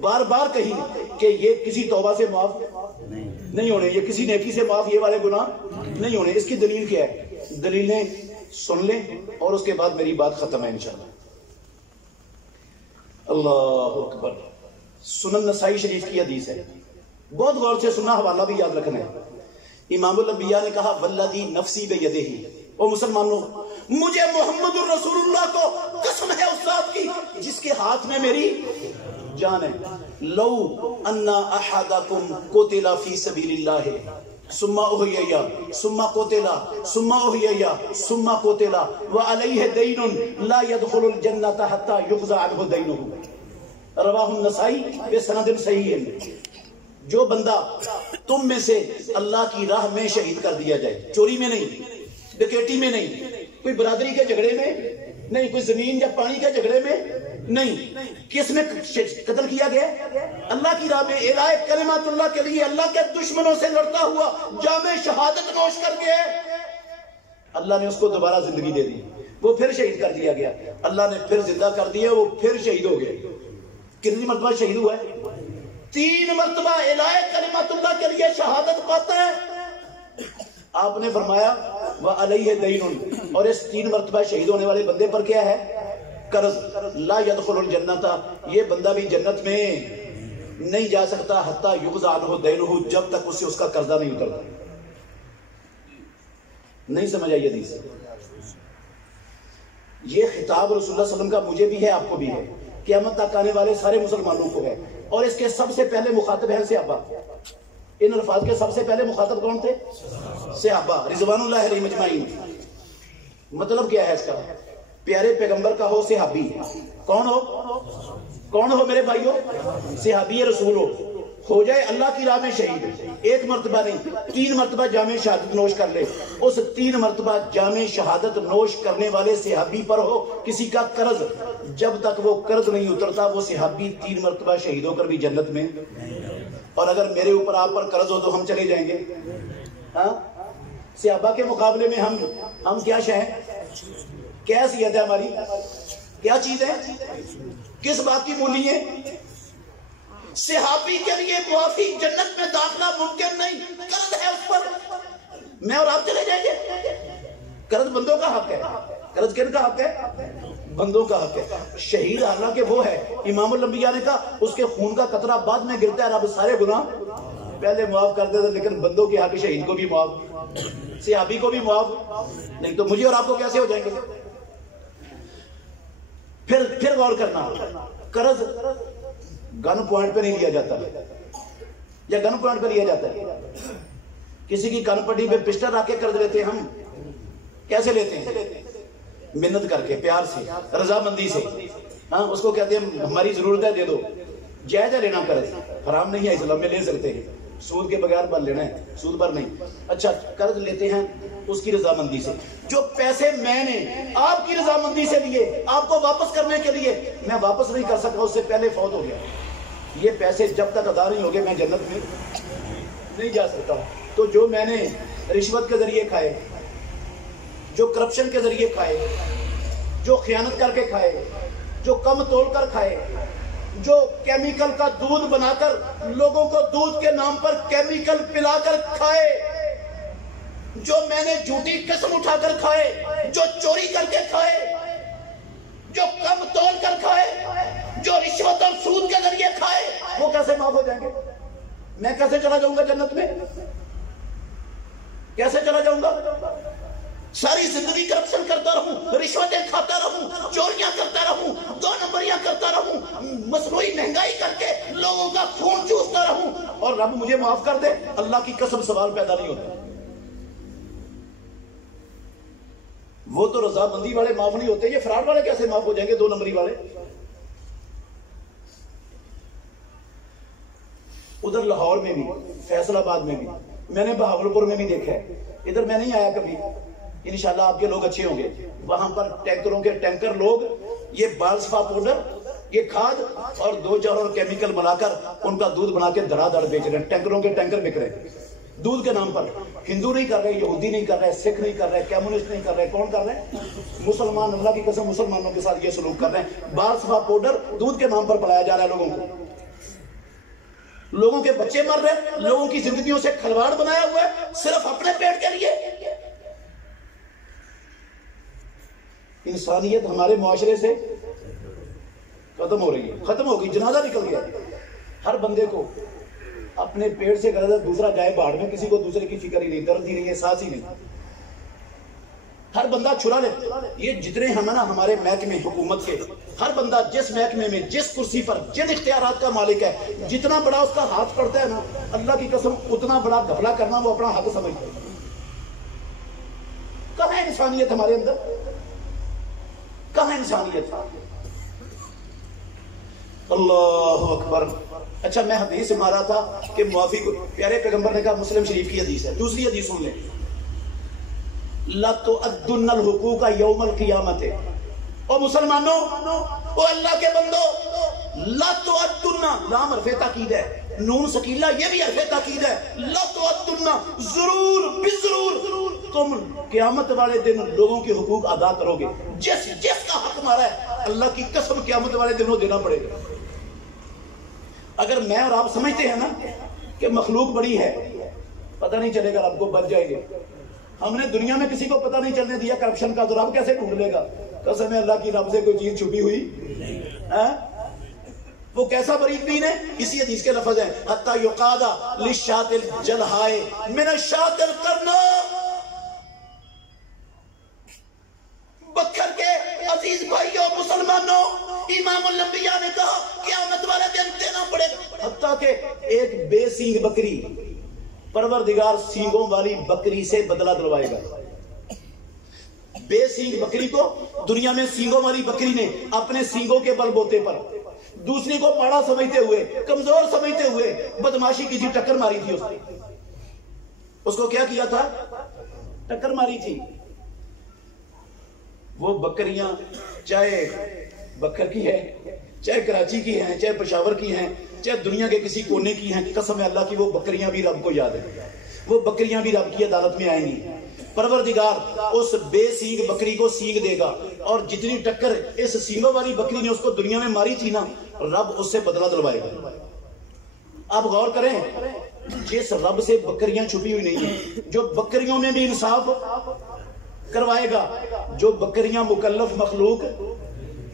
بار بار کہی کہ یہ کسی توبہ سے معاف نہیں ہونے، یہ کسی نیکی سے معاف یہ والے گناہ نہیں ہونے۔ اس کی دلیل کیا ہے؟ دلیلیں سن لیں اور اس کے بعد میری بات ختم ہے انشاءاللہ۔ اللہ اکبر۔ سنن نسائی شریف کی حدیث ہے، بہت غور سے سننا، حوالہ بھی یاد رکھنا ہے۔ امام الانبیاء نے کہا والذی نفسی بیدہ، او مسلمانوں مجھے محمد الرسول اللہ کو قسم ہے اس ذات کی جس کے ہاتھ میں میری جان ہے، لو ان احدکم قتل فی سبیل اللہ ثم احیی ثم قتل ثم احیی ثم قتل وعلیہ دین لا يدخل الجنۃ حتى یقضى عنہ دینہ، رواہ النسائی بسند صحیح۔ جو بندہ تم میں سے اللہ کی راہ میں شہید کر دیا جائے، چوری میں نہیں، ڈکیٹی میں نہیں، کوئی برادری کے جھگڑے میں نہیں، کوئی زمین یا پانی کے جھگڑے میں نہیں، کس میں قتل کیا گیا؟ اللہ کی راہ میں، اعلاء کلمات اللہ کے لیے اللہ کے دشمنوں سے لڑتا ہوا جام شہادت نوش کر کے اللہ نے اس کو دوبارہ زندگی دے دی، وہ پھر شہید کر دیا گیا، اللہ نے پھر زندہ کر دیا، وہ پھر شہید ہو گئے۔ کتنی مرتبہ شہید ہوا ہے؟ 3 مرتبہ اعلاء کلمات اللہ کے لیے شہادت پاتا ہے۔ آپ نے فرمایا وعلیہ دین، اور اس 3 مرتبہ شہید ہونے والے بندے پر کیا ہے؟ قرض، لا يدخل الجنت، یہ بندہ بھی جنت میں نہیں جا سکتا حتی یقضى عنہ دینہ، جب تک اس سے اس کا قرضہ نہیں اترتا۔ نہیں سمجھ آئی حدیث؟ یہ خطاب رسول اللہ صلی اللہ علیہ وسلم کا مجھے بھی ہے، آپ کو بھی ہے، قیامت تک آنے والے سارے مسلمانوں کو ہے، اور اس کے سب سے پہلے مخاطب ہیں صحابہ۔ ان الفاظ کے سب سے پہلے مخاطب کون تھے؟ صحابہ رضوان اللہ علیہم اجمعین۔ مطلب کیا ہے اس کا؟ پیارے پیغمبر کا ہو صحابی، کون ہو میرے بھائیو؟ صحابی رسول ہو جائے اللہ کی راہ میں شہید، ایک مرتبہ نہیں 3 مرتبہ جامع شہادت نوش کر لے، اس 3 مرتبہ جامع شہادت نوش کرنے والے صحابی پر ہو کسی کا قرض، جب تک وہ قرض نہیں اترتا وہ صحابی 3 مرتبہ شہید ہو کر بھی جنت میں۔ اور اگر میرے اوپر آپ پر قرض ہو تو ہم چلے جائیں گے؟ ہاں، صحابہ کے مقابلے میں ہم کیا شے ہیں؟ کیا حیثیت ہے ہماری؟ کیا چیز ہے؟ کس بات کی مولی ہے؟ صحابی کے لیے موافق جنت میں داخلہ ممکن نہیں، قرض ہے اس پر، میں اور آپ چلے جائیں گے؟ قرض بندوں کا حق ہے۔ قرض کن کا حق ہے؟ بندوں کا حق ہے۔ شہید حالانکہ وہ ہے، امام الانبیاء نے کہا اس کے خون کا قطرہ بعد میں گرتا ہے، رب سارے گناہ پہلے معاف کر دیتے، لیکن بندوں کے حق شہید کو بھی معاف، صحابی کو بھی معاف نہیں، تو مجھے اور آپ کو کیسے ہو جائیں گے؟ پھر غور کرنا، قرض گن پوائنٹ پہ نہیں لیا جاتا، یا گن پوائنٹ پہ لیا جاتا ہے؟ کسی کی کن پٹی پہ پسٹل رکھ کے قرض لیتے ہیں ہم، کیسے لیتے ہیں؟ منت کر کے، پیار سے، رضامندی سے، ہاں اس کو کہتے ہیں ہماری ضرورت ہے دے دو، جائز ہے لینا قرض، حرام نہیں ہے، اسلام میں لے سکتے ہیں، سود کے بغیر پر لینا ہے، سود پر نہیں۔ اچھا، قرض لیتے ہیں اس کی رضامندی سے، جو پیسے میں نے آپ کی رضامندی سے لیے آپ کو واپس کرنے کے لیے، میں واپس نہیں کر سکتا، اس سے پہلے فوت ہو گیا، یہ پیسے جب تک ادا نہیں ہوگے میں جنت میں نہیں جا سکتا۔ تو جو میں نے رشوت کے ذریعے کھائے، جو کرپشن کے ذریعے کھائے، جو خیانت کر کے کھائے، جو کم تول کر کھائے، جو کیمیکل کا دودھ بنا کر لوگوں کو دودھ کے نام پر کیمیکل پلا کر کھائے، جو میں نے جھوٹی قسم اٹھا کر کھائے، جو چوری کر کے کھائے، جو کم تول کر کھائے، جو رشوت اور سود کے ذریعے کھائے، وہ کیسے معاف ہو جائیں گے؟ میں کیسے چلا جاؤں گا جنت میں؟ کیسے چلا جاؤں گا؟ ساری زندگی کرپشن کرتا رہوں، رشوتیں کھاتا رہوں، چوریاں کرتا رہوں، 2 نمبریاں کرتا رہوں، مصنوعی مہنگائی کر کے لوگوں کا خون چوستا رہوں، اور رب مجھے معاف کر دے؟ اللہ کی قسم سوال پیدا نہیں ہوتا۔ وہ تو رضامندی والے معاف نہیں ہوتے، یہ فراڈ والے کیسے معاف ہو جائیں گے؟ 2 نمبری والے۔ ادھر لاہور میں بھی، فیصل آباد میں بھی، میں نے بہاولپور میں بھی دیکھا ہے، ادھر میں نہیں آیا کبھی، انشاءاللہ آپ کے لوگ اچھے ہوں گے، وہاں پر ٹینکروں کے ٹینکر لوگ یہ بالصفا پاؤڈر، یہ کھاد اور 2-4 اور کیمیکل ملا کر ان کا دودھ بنا کے دھڑا دھڑ بیچ رہے ہیں، ٹینکروں کے ٹینکر بک رہے ہیں دودھ کے نام پر۔ ہندو نہیں کر رہے، یہودی نہیں کر رہے، سکھ نہیں کر رہے، کمیونسٹ نہیں کر رہے، کون کر رہے ہیں؟ مسلمان، اللہ کی قسم مسلمانوں کے ساتھ یہ سلوک کر رہے ہیں، بالصفا پاؤڈر دودھ کے نام پر پلایا جا رہا ہے لوگوں کو، لوگوں کے بچے مر رہے، لوگوں کی زندگیوں سے کھلواڑ بنایا ہوا ہے صرف اپنے پیٹ کے لیے۔ انسانیت ہمارے معاشرے سے ختم ہو رہی ہے، ختم ہو گئی، جنازہ نکل گیا۔ ہر بندے کو اپنے پیٹ سے غرض دوسرا جائے باڑ میں، کسی کو دوسرے کی فکر ہی نہیں، درد ہی نہیں، احساس ہی نہیں، ہر بندہ چھڑا لے۔ یہ جتنے ہم نا ہمارے محکمے حکومت کے، ہر بندہ جس محکمے میں، جس کرسی پر، جن اختیارات کا مالک ہے، جتنا بڑا اس کا ہاتھ پڑتا ہے نا، اللہ کی قسم اتنا بڑا گھپلا کرنا وہ اپنا حق سمجھتا ہے۔ کہاں ہے انسانیت ہمارے اندر؟ کہاں ہے انسانیت؟ اللہ اکبر۔ اچھا، میں حدیث سے مارا تھا کہ معافی کو پیارے پیغمبر نے کہا، مسلم شریف کی حدیث ہے، دوسری حدیث سن لیں، لَتُؤَدُّنَّ الْحُقُوقَ يَوْمَ الْقِيَامَةِ۔ او مسلمانوں، او اللہ کے بندو، لَتُؤَدُّنَّ، لام حرف تاکید ہے، نون ثقیلہ یہ بھی حرف تاکید ہے، لَتُؤَدُّنَّ، ضرور بضرور تم قیامت والے دن لوگوں کے حقوق ادا کرو گے، جس کا حق مارا ہے اللہ کی قسم قیامت والے دن وہ دینا پڑے گا۔ اگر میں اور آپ سمجھتے ہیں نا کہ مخلوق بڑی ہے، پتہ نہیں چلے گا، رب کو بچ جائے گے۔ ہم نے دنیا میں کسی کو پتہ نہیں چلنے دیا کرپشن کا، تو رب کیسے ڈھونڈ لے گا؟ قسم ہے اللہ کی، رب سے کوئی چیز چھپی ہوئی؟ وہ کیسا بریک دین ہے؟ اسی حدیث کے لفظ ہیں، حتی یقاد للشاۃ الجلحاء من الشاۃ القرناء، بکر کے امام الانبیاء نے کہا قیامت والے دن دینا پڑے گا، حتیٰ کہ ایک بے سینگ بکری پروردگار سینگوں والی بکری سے بدلہ دلوائے گا۔ بے سینگ بکری کو دنیا میں سینگوں والی بکری نے اپنے سینگوں کے بل بوتے پر دوسری کو ماڑا سمجھتے ہوئے، کمزور سمجھتے ہوئے بدماشی کی تھی، ٹکر ماری تھی اس کو کیا کیا تھا؟ ٹکر ماری تھی۔ وہ بکریاں چاہے بکر کی ہے، چاہے کراچی کی ہیں، چاہے پشاور کی ہیں، چاہے دنیا کے کسی کونے کی ہیں، قسم اللہ کی وہ بکریاں بھی رب کو یاد ہے، وہ بکریاں بھی رب کی عدالت میں آئیں گی۔ پروردگار اس بے سینگ بکری کو سینگ دے گا، اور جتنی ٹکر اس سینگوں والی بکری نے اس کو دنیا میں ماری تھی نا، رب اس سے بدلہ دلوائے گا۔ آپ غور کریں، جس رب سے بکریاں چھپی ہوئی نہیں ہیں، جو بکریوں میں بھی انصاف کروائے گا، جو بکریاں مکلف مخلوق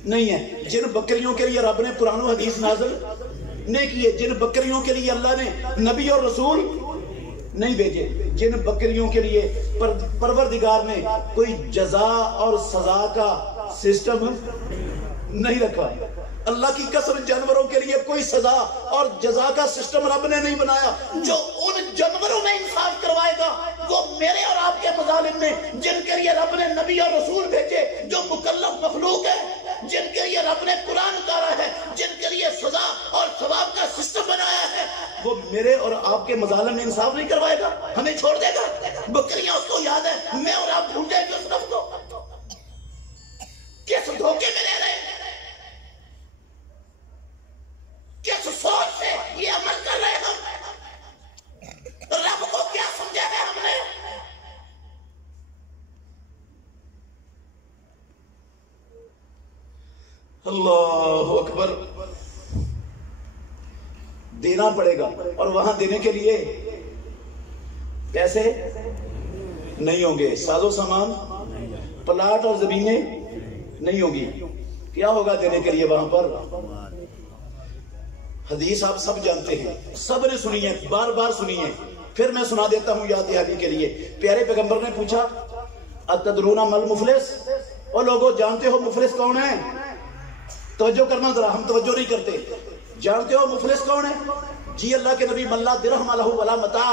نہیں ہیں، جن بکریوں کے لیے رب نے قرآن و حدیث نازل نہیں کیے، جن بکریوں کے لیے اللہ نے نبی اور رسول نہیں بھیجے، جن بکریوں کے لیے پروردگار نے کوئی جزا اور سزا کا سسٹم نہیں رکھا۔ اللہ کی قسم جانوروں کے لیے کوئی سزا اور جزا کا سسٹم رب نے نہیں بنایا۔ جو ان جانوروں میں انصاف کروائے گا وہ میرے اور آپ کے مظالم میں، جن کے لیے رب نے نبی اور رسول بھیجے، جو مکلف مخلوق ہے، جن کے لیے رب نے قرآن اتارا ہے، جن کے لیے سزا اور ثواب کا سسٹم بنایا ہے، وہ میرے اور آپ کے مظالم میں انصاف نہیں کروائے گا، ہمیں چھوڑ دے گا۔ بکریاں اس کو یاد ہے، میں اور آپ بھول جائیں گے اس رب کو۔ کس دھوکے میں رہ رہے ہیں، کس سوچ سے یہ عمل کر رہے ہیں ہم، رب کو کیا سمجھا ہے ہم نے؟ اللہ اکبر۔ دینا پڑے گا، اور وہاں دینے کے لیے پیسے نہیں ہوں گے، ساز و سامان، پلاٹ اور زمینیں نہیں ہوگی۔ کیا ہوگا دینے کے لیے وہاں پر؟ حدیث آپ سب جانتے ہیں، سب نے سنی ہے، بار بار سنی ہے، پھر میں سنا دیتا ہوں یاد دہانی کے لیے۔ پیارے پیغمبر نے پوچھا اتدرون مل مفلس، اور لوگوں جانتے ہو مفلس کون ہے؟ توجہ کرنا ذرا، ہم توجہ نہیں کرتے۔ جانتے ہو مفلس کون ہے؟ جی اللہ کے نبی، من لا درہم لہ ولا متاع،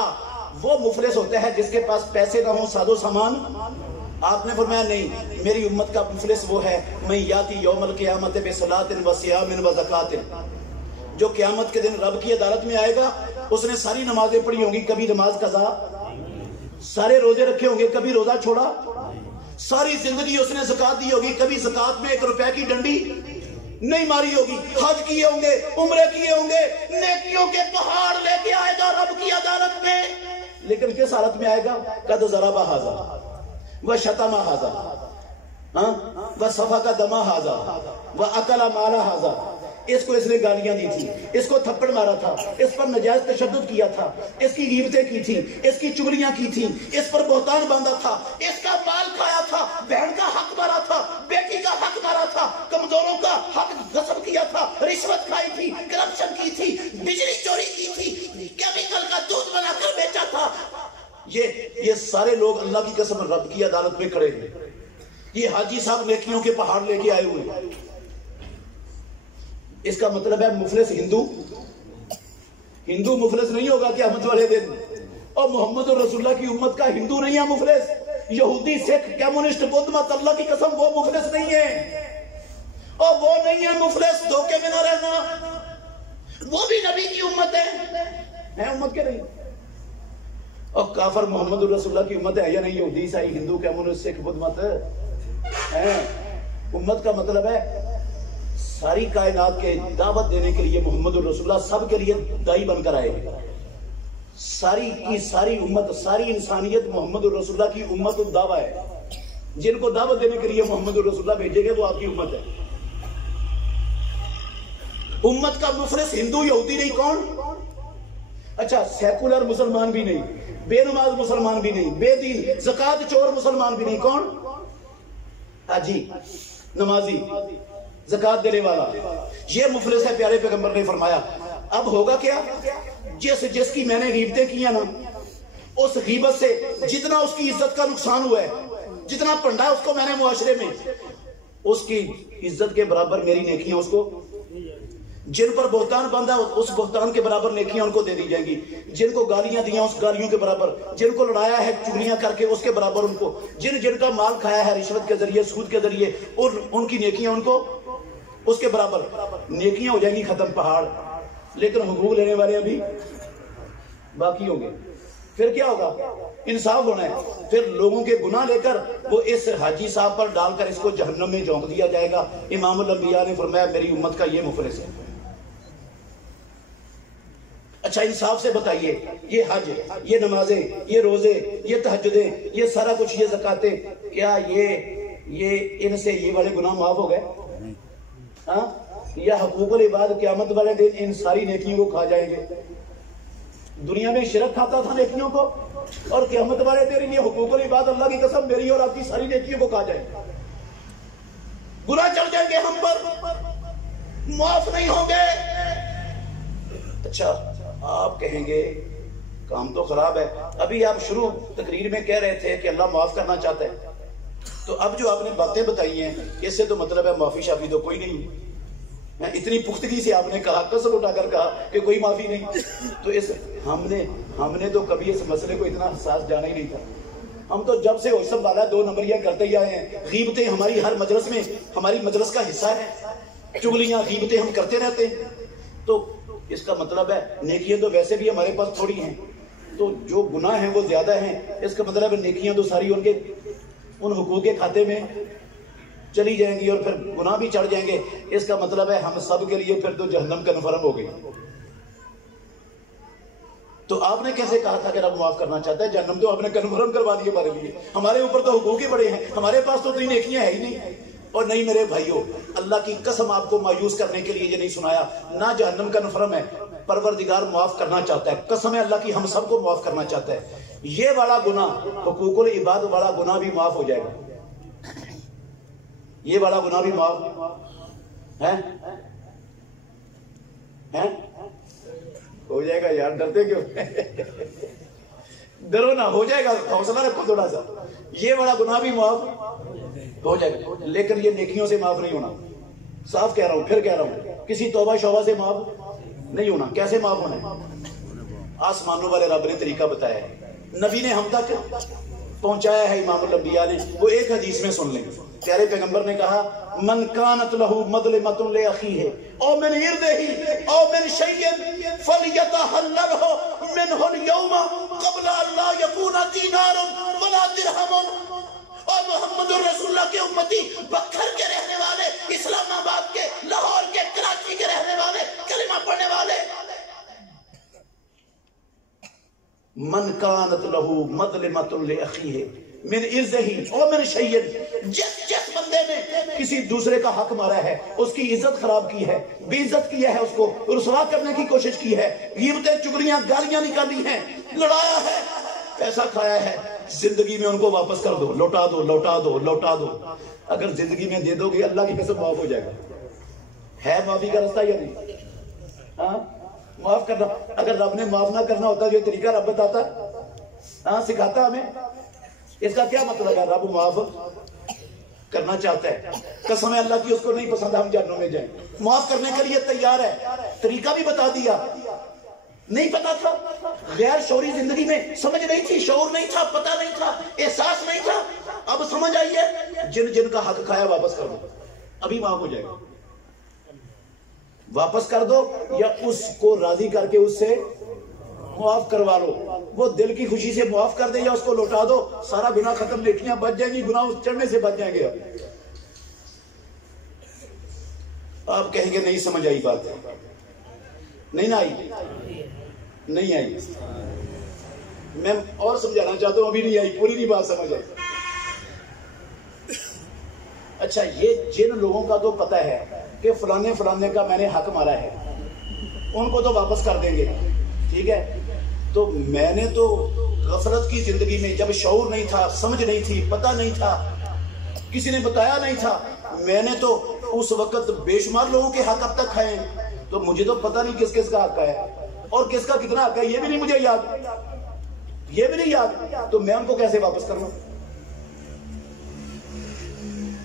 وہ مفلس ہوتا ہے جس کے پاس پیسے نہ ہوں، ساز و سامان۔ آپ نے فرمایا نہیں، میری امت کا مفلس وہ ہے من یاتی یوم القیامت بصلاۃ و صیام و زکوٰۃ، جو قیامت کے دن رب کی عدالت میں آئے گا، اس نے ساری نمازیں پڑھی ہوں گی، کبھی نماز قضا، سارے روزے رکھے ہوں گے، کبھی روزہ چھوڑا، ساری زندگی اس نے زکوٰۃ دی ہوگی، کبھی زکوٰۃ میں 1 روپے کی ڈنڈی نہیں ماری ہوگی، حج کیے ہوں گے، عمرے کیے ہوں گے، نیکیوں کے پہاڑ لے کے آئے گا رب کی عدالت میں، لیکن کس حالت میں آئے گا؟ قد ضرب ھذا وشتم ھذا وسفک دم ھذا واکل مال ھذا، اس کو اس نے گالیاں دی تھی، اس کو تھپڑ مارا تھا، اس پر نجائز تشدد کیا تھا، اس کی غیبتیں کی تھی، اس کی چگلیاں کی تھی، اس پر بہتان باندھا تھا، اس کا مال کھایا تھا، بہن کا حق مارا تھا، بیٹی کا حق مارا تھا، کمزوروں کا حق غصب کیا تھا، رشوت کھائی تھی، کرپشن کی تھی، بجلی چوری کی تھی، کیمیکل کا دودھ بنا کر بیچا تھا۔ یہ سارے لوگ اللہ کی قسم رب کی عدالت میں کھڑے ہیں۔ یہ حاجی صاحب نیکیوں کے پہاڑ لے کے آئے ہوئے، اس کا مطلب ہے مفلس ہندو مفلس نہیں ہوگا قیامت والے دن، اور محمد رسول اللہ کی امت کا ہندو نہیں ہے مفلس، یہودی سکھ کمیونسٹ بدھ مت، اللہ کی قسم وہ مفلس نہیں ہے، اور وہ نہیں ہے مفلس، دھوکے میں نہ رہنا، وہ بھی نبی کی امت ہے امت کے نہیں، اور کافر محمد رسول اللہ کی امت ہے یا نہیں؟ یہودی عیسائی ہندو کمیونسٹ سکھ بدھ مت ہے۔ امت کا مطلب ہے ساری کائنات کے دعوت دینے کے لیے محمد رسول اللہ سب کے لیے دائی بن کر آئے گا، ساری کی ساری امت، ساری انسانیت محمد رسول اللہ کی امت الدعوہ ہے، جن کو دعوت دینے کے لیے محمد رسول اللہ بھیجے گے وہ آپ کی امت ہے۔ امت کا مفلس ہندو یہودی نہیں، کون؟ اچھا سیکولر مسلمان بھی نہیں، بے نماز مسلمان بھی نہیں، بے دین زکوٰۃ چور مسلمان بھی نہیں، کون؟ حاجی، نمازی، زکوٰۃ دینے والا، یہ مفلس ہے۔ پیارے پیغمبر نے فرمایا اب ہوگا کیا؟ جس کی میں نے غیبتیں کی ہیں نا، اس غیبت سے جتنا اس کی عزت کا نقصان ہوا ہے، جتنا پنڈا اس کو میں نے معاشرے میں اس کی عزت کے برابر میری نیکیاں اس کو، جن پر بہتان باندھا اس بہتان کے برابر نیکیاں ان کو دے دی جائیں گی، جن کو گالیاں دیا اس گالیوں کے برابر، جن کو لڑایا ہے چگلیاں کر کے اس کے برابر ان کو، جن کا مال کھایا ہے رشوت کے ذریعے سود کے ذریعے اور ان کی نیکیاں ان کو اس کے برابر، نیکیاں ہو جائیں گی ختم پہاڑ، لیکن حقوق لینے والے ابھی باقی ہوں گے۔ پھر کیا ہوگا؟ انصاف ہونا ہے، پھر لوگوں کے گناہ لے کر وہ اس حاجی صاحب پر ڈال کر اس کو جہنم میں جھونک دیا جائے گا۔ امام الانبیاء نے فرمایا میری امت کا یہ مفلس ہے۔ اچھا انصاف سے بتائیے، یہ حج، یہ نمازیں، یہ روزے، یہ تہجدیں، یہ سارا کچھ، یہ زکاتیں، کیا یہ ان سے یہ والے گناہ معاف ہو گئے؟ ہاں؟ یا حقوق العباد قیامت والے دن ان ساری نیکیوں کو کھا جائیں گے؟ دنیا میں شرک کھاتا تھا نیکیوں کو، اور قیامت والے دن یہ حقوق العباد اللہ کی قسم میری اور آپ کی ساری نیکیوں کو کھا جائیں گے، گناہ چڑھ جائیں گے ہم پر، معاف نہیں ہوں گے۔ اچھا آپ کہیں گے کام تو خراب ہے، ابھی آپ شروع تقریر میں کہہ رہے تھے کہ اللہ معاف کرنا چاہتا ہے، تو اب جو آپ نے باتیں بتائی ہیں اس سے تو مطلب ہے معافی شافی تو کوئی نہیں، اتنی پختگی سے آپ نے کہا، قسم اٹھا کر کہا کہ کوئی معافی نہیں، تو ہم نے تو کبھی اس مسئلے کو اتنا حساس جانا ہی نہیں تھا۔ ہم تو جب سے ہوش سنبھالا 2 نمبریاں کرتے ہی آئے ہیں، غیبتیں ہماری ہر مجلس میں ہماری مجلس کا حصہ ہے، چغلیاں غیبتیں ہم کرتے رہتے ہیں، تو اس کا مطلب ہے نیکیاں تو ویسے بھی ہمارے پاس تھوڑی ہیں، تو جو گناہ ہیں وہ زیادہ ہیں، اس کا مطلب ہے نیکیاں تو ساری ان حقوق کے کھاتے میں چلی جائیں گی اور پھر گناہ بھی چڑھ جائیں گے، اس کا مطلب ہے ہم سب کے لیے پھر تو جہنم کنفرم ہو گئی۔ تو آپ نے کیسے کہا تھا کہ رب معاف کرنا چاہتا ہے؟ جہنم تو آپ نے کنفرم کروا دی ہمارے لیے، ہمارے اوپر تو حقوق ہی بڑے ہیں، ہمارے پاس تو اتنی نیکیاں ہے ہی نہیں۔ اور نہیں میرے بھائیوں، اللہ کی قسم آپ کو مایوس کرنے کے لیے یہ نہیں سنایا، نہ جہنم کنفرم ہے، پروردگار معاف کرنا چاہتا ہے، قسم ہے اللہ کی ہم سب کو معاف کرنا چاہتا ہے۔ یہ والا گناہ، حقوق العباد والا گناہ بھی معاف ہو جائے گا، یہ والا گناہ بھی معاف ہے ہو جائے گا۔ یار ڈرتے کیوں؟ ڈرو نہ، ہو جائے گا، حوصلہ رکھو تھوڑا سا، یہ والا گناہ بھی معاف ہو جائے گا، لیکن یہ نیکیوں سے معاف نہیں ہونا، صاف کہہ رہا ہوں، پھر کہہ رہا ہوں، کسی توبہ شوبہ سے معاف نہیں ہونا۔ کیسے معاف ہونا ہے؟ آسمانوں والے رب نے طریقہ بتایا ہے، نبی نے ہم تک پہنچایا ہے، امام الانبیاء نے، وہ ایک حدیث میں سن لیں۔ پیارے پیغمبر نے کہا من کانت لہ مظلمۃ لاخیہ او من عرضہ او من شیء فلیتحللہ منہ اليوم قبل ان لا یکون دینار ولا درہم۔ اور محمد رسول اللہ کے امتی، بکھر کے رہنے والے، اسلام آباد کے، لاہور کے، کراچی کے رہنے والے، کلمہ پڑھنے والے، من کانت لہ مظلمۃ لاخیہ من عرضہ او من شیء، جس بندے نے کسی دوسرے کا حق مارا ہے، اس کی عزت خراب کی ہے، بے عزت کیا ہے، اس کو رسوا کرنے کی کوشش کی ہے، غیبتیں چگلیاں گالیاں نکالی ہیں، لڑایا ہے، پیسہ کھایا ہے، زندگی میں ان کو واپس کر دو، لوٹا دو، لوٹا دو، لوٹا دو۔ اگر زندگی میں دے دو گے اللہ کی قسم معاف ہو جائے گا۔ ہے معافی کا رستہ یا نہیں؟ ہاں معاف کرنا، اگر رب نے معاف نہ کرنا ہوتا جو طریقہ رب بتاتا، ہاں سکھاتا ہمیں، اس کا کیا مطلب ہے؟ رب معاف کرنا چاہتا ہے، قسم ہے اللہ کی اس کو نہیں پسند ہم جہنم میں جائیں، معاف کرنے کے لیے تیار ہے، طریقہ بھی بتا دیا۔ نہیں پتا تھا، غیر شعوری زندگی میں سمجھ نہیں تھی، شعور نہیں تھا، پتہ نہیں تھا، احساس نہیں تھا، اب سمجھ آئی ہے، جن کا حق کھایا واپس کر دو، ابھی معاف ہو جائے گا، واپس کر دو، یا اس کو راضی کر کے اس سے معاف کروا لو، وہ دل کی خوشی سے معاف کر دے یا اس کو لوٹا دو، سارا گناہ ختم، نیکیاں بچ جائیں گی، گناہ چڑھنے سے بچ جائیں گے۔ آپ کہیں گے نہیں سمجھ آئی بات، نہیں نہ آئی، نہیں آئی، میں اور سمجھانا چاہتا ہوں، ابھی نہیں آئی، پوری نہیں بات سمجھ آئی۔ اچھا یہ جن لوگوں کا تو پتہ ہے کہ فلانے کا میں نے حق مارا ہے، ان کو تو واپس کر دیں گے، ٹھیک ہے، تو میں نے تو غفلت کی زندگی میں جب شعور نہیں تھا، سمجھ نہیں تھی، پتہ نہیں تھا، کسی نے بتایا نہیں تھا، میں نے تو اس وقت بے شمار لوگوں کے حق اب تک کھائے ہیں، تو مجھے تو پتہ نہیں کس کس کا حق ہے اور کس کا کتنا حق ہے، یہ بھی نہیں مجھے یاد، یہ بھی نہیں یاد، تو میں ان کو کیسے واپس کروں؟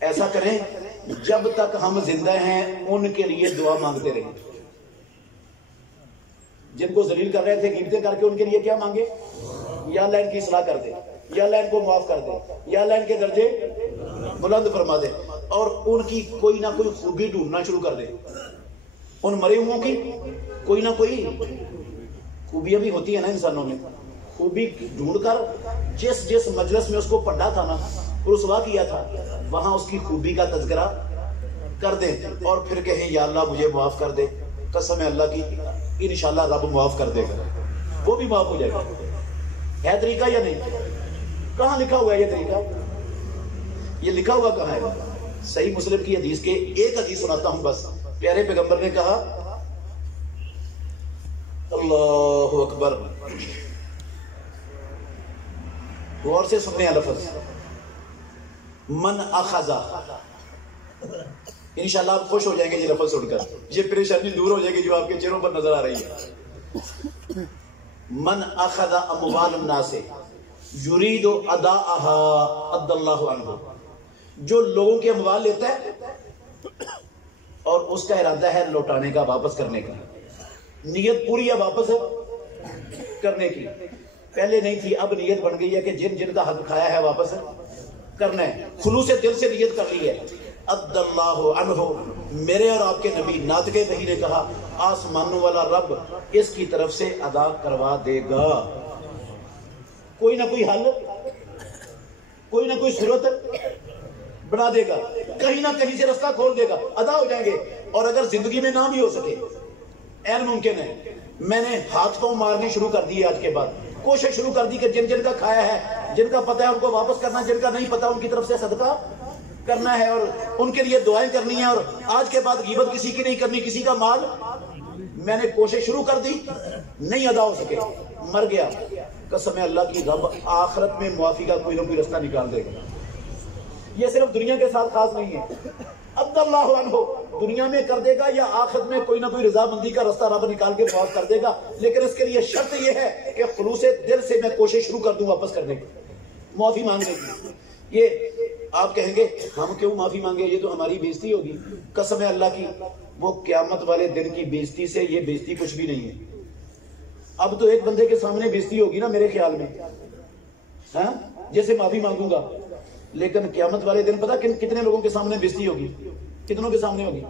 ایسا کریں جب تک ہم زندہ ہیں ان کے لیے دعا مانگتے رہیں. جن کو ذلیل کر رہے تھے غیبتیں کر کے ان کے لیے کیا مانگے؟ یا اللہ ان کی اصلاح کر دے, یا اللہ ان کو معاف کر دے, یا اللہ ان کے درجے بلند فرما دے, اور ان کی کوئی نہ کوئی خوبی ڈھونڈنا شروع کر دے. ان مرے ہوئوں کی کوئی نہ کوئی خوبیاں بھی ہوتی ہیں نا انسانوں میں, خوبی ڈھونڈ کر جس جس مجلس میں اس کو پڑھا تھا نا, رسوا کیا تھا, وہاں اس کی خوبی کا تذکرہ کر دیں اور پھر کہیں یا اللہ مجھے معاف کر دے. قسم ہے اللہ کی, انشاءاللہ رب معاف کر دے گا, وہ بھی معاف ہو جائے گا. ہے طریقہ یا نہیں؟ کہاں لکھا ہوا ہے یہ طریقہ؟ یہ لکھا ہوا کہاں ہے؟ صحیح مسلم کی حدیث کے ایک حدیث سناتا ہوں بس. پیارے پیغمبر نے کہا, اللہ اکبر, غور سے سننے ہیں لفظ, من اخذا, انشاءاللہ آپ خوش ہو جائیں گے یہ لفظ سن کر, یہ پریشانی دور ہو جائے گی جو آپ کے چہروں پر نظر آ رہی ہے. من اخذ اموال الناس یرید اداءها ادى اللہ عنہ, جو لوگوں کے اموال لیتا ہے اور اس کا ارادہ ہے لوٹانے کا, واپس کرنے کا, نیت پوری ہے واپس کرنے کی, پہلے نہیں تھی اب نیت بن گئی ہے کہ جن جن کا حق کھایا ہے واپس کرنا ہے, خلوص دل سے نیت کر لی ہے. ادى اللہ عنہ, میرے اور آپ کے نبی ناطق وحی نے کہا آسمانوں والا رب اس کی طرف سے ادا کروا دے گا. کوئی نہ کوئی حل, کوئی نہ کوئی صورت بنا دے گا, کہیں نہ کہیں سے رستہ کھول دے گا, ادا ہو جائیں گے. اور اگر زندگی میں نہ بھی ہو سکے, این ممکن ہے, میں نے ہاتھ پاؤں مارنی شروع کر دی آج کے بعد, کوشش شروع کر دی کہ جن جن کا کھایا ہے, جن کا پتہ ہے ان کو واپس کرنا, جن کا نہیں پتہ ان کی طرف سے صدقہ کرنا ہے اور ان کے لیے دعائیں کرنی ہیں. اور آج کے بعد غیبت کسی کی نہیں کرنی, کسی کا مال. میں نے کوشش شروع کر دی, نہیں ادا ہو سکے, مر گیا. قسم اللہ کی, رب آخرت میں معافی کا کوئی نہ کوئی رستہ نکال دے گا. یہ صرف دنیا کے ساتھ خاص نہیں ہے, عبد اللہ عنہ دنیا میں کر دے گا یا آخرت میں کوئی نہ کوئی رضامندی کا رستہ رب نکال کے معاف کر دے گا. لیکن اس کے لیے شرط یہ ہے کہ خلوص دل سے میں کوشش شروع کر دوں واپس کرنے کی, معافی مانگنے کی. یہ آپ کہیں گے ہم کیوں معافی مانگے, یہ تو ہماری بےزتی ہوگی. قسم اللہ کی, وہ قیامت والے دن کی بےزتی سے یہ بےزتی کچھ بھی نہیں ہے. اب تو ایک بندے کے سامنے بےزتی ہوگی نا میرے خیال میں, ہاں, جیسے معافی مانگوں گا. لیکن قیامت والے دن پتہ کتنے لوگوں کے سامنے بےزتی ہوگی؟ کتنوں کے سامنے ہوگی؟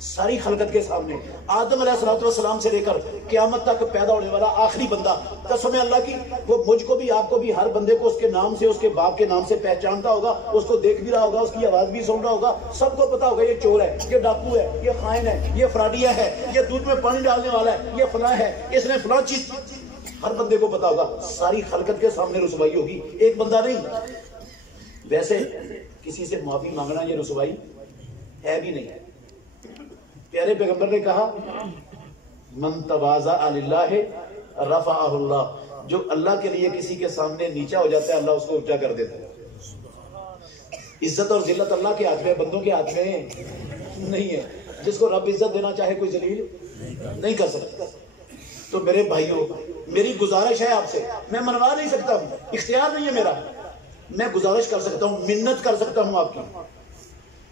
ساری خلقت کے سامنے. آدم علیہ السلام سے لے کر قیامت تک پیدا ہونے والا آخری بندہ, قسم اللہ کی, وہ مجھ کو بھی آپ کو بھی ہر بندے کو اس کے نام سے, اس کے باپ کے نام سے پہچانتا ہوگا, اس کو دیکھ بھی رہا ہوگا, اس کی آواز بھی سن رہا ہوگا. سب کو پتا ہوگا یہ چور ہے, یہ ڈاکو ہے, یہ خائن ہے, یہ فراڈیا ہے, یہ دودھ میں پانی ڈالنے والا ہے, یہ فلاں ہے, اس نے فلاں چیز. ہر بندے کو پتا ہوگا, ساری خلقت کے سامنے رسوائی ہوگی, ایک بندہ نہیں. ویسے کسی سے معافی مانگنا یہ رسوائی ہے بھی نہیں. پیارے پیغمبر نے کہا من تواضع للہ رفعہ اللہ, جو اللہ کے لیے کسی کے سامنے نیچا ہو جاتا ہے اللہ اس کو اونچا کر دیتا ہے. عزت اور ذلت اللہ کے ہاتھ میں, بندوں کے ہاتھ میں نہیں ہے. جس کو رب عزت دینا چاہے کوئی ذلیل نہیں کر سکتا. تو میرے بھائیوں, میری گزارش ہے آپ سے, میں منوا نہیں سکتا ہوں, اختیار نہیں ہے میرا, میں گزارش کر سکتا ہوں, منت کر سکتا ہوں آپ کی.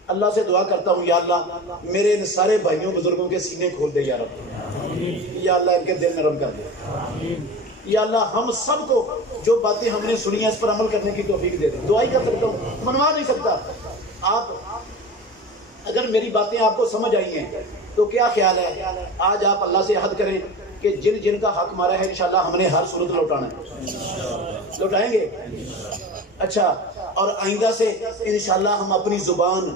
اللہ سے دعا کرتا ہوں یا اللہ میرے ان سارے بھائیوں بزرگوں کے سینے کھول دے یا رب, یا اللہ ان کے دل نرم کر دے. یا اللہ ہم سب کو جو باتیں ہم نے سنی ہیں اس پر عمل کرنے کی توفیق دے دے. دعائی کر سکتا ہوں, منوا نہیں سکتا. آپ اگر میری باتیں آپ کو سمجھ آئی ہیں تو کیا خیال ہے آج آپ اللہ سے عہد کریں کہ جن جن کا حق مارا ہے انشاءاللہ ہم نے ہر صورت لوٹانا ہے, لوٹائیں گے. اچھا, اور آئندہ سے انشاءاللہ ہم اپنی زبان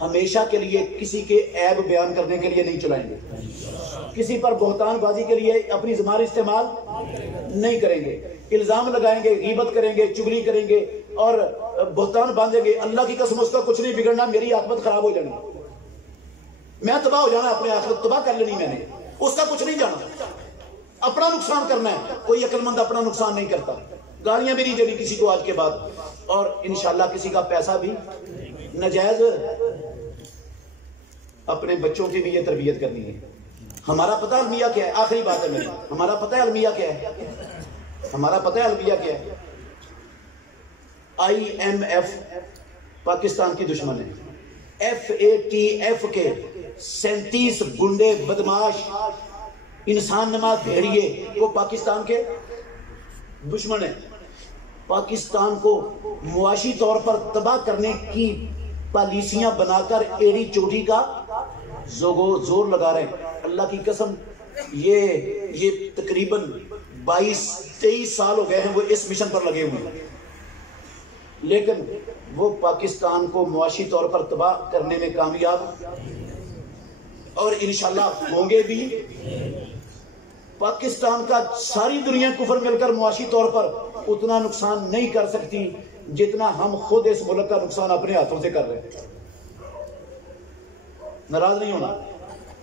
ہمیشہ کے لیے کسی کے عیب بیان کرنے کے لیے نہیں چلائیں گے, کسی پر بہتان بازی کے لیے اپنی زبان استعمال نہیں کریں گے, الزام لگائیں گے, غیبت کریں گے, چگلی کریں گے اور بہتان باندھیں گے. اللہ کی قسم اس کا کچھ نہیں بگڑنا, میری عاقبت خراب ہو جانی, میں تباہ ہو جانا, اپنے آخرت تباہ کر لینی میں نے, اس کا کچھ نہیں جانا. اپنا نقصان کرنا ہے, کوئی عقل مند اپنا نقصان نہیں کرتا. گالیاں بھی نہیں دینی کسی کو آج کے بعد, اور انشاءاللہ کسی کا پیسہ بھی نجائز. اپنے بچوں کی بھی یہ تربیت کرنی ہے. ہمارا پتہ المیہ کیا ہے؟ آخری بات ہے میری, ہمارا پتہ ہے المیہ کیا ہے؟ ہمارا پتہ ہے المیہ کیا ہے؟ IMF پاکستان کی دشمن ہے۔ FATF کے 37 گنڈے بدماش انسان نما بھیڑیے وہ پاکستان کے دشمن ہیں۔ پاکستان کو معاشی طور پر تباہ کرنے کی پالیسیاں بنا کر ایڑی چوٹی کا زور لگا رہے ہیں۔ اللہ کی قسم یہ تقریباً 22-23 سال ہو گئے ہیں وہ اس مشن پر لگے ہوئے ہیں، لیکن وہ پاکستان کو معاشی طور پر تباہ کرنے میں کامیاب اور انشاءاللہ ہوں گے بھی۔ پاکستان کا ساری دنیا کفر مل کر معاشی طور پر اتنا نقصان نہیں کر سکتی جتنا ہم خود اس ملک کا نقصان اپنے ہاتھوں سے کر رہے ہیں۔ ناراض نہیں ہونا،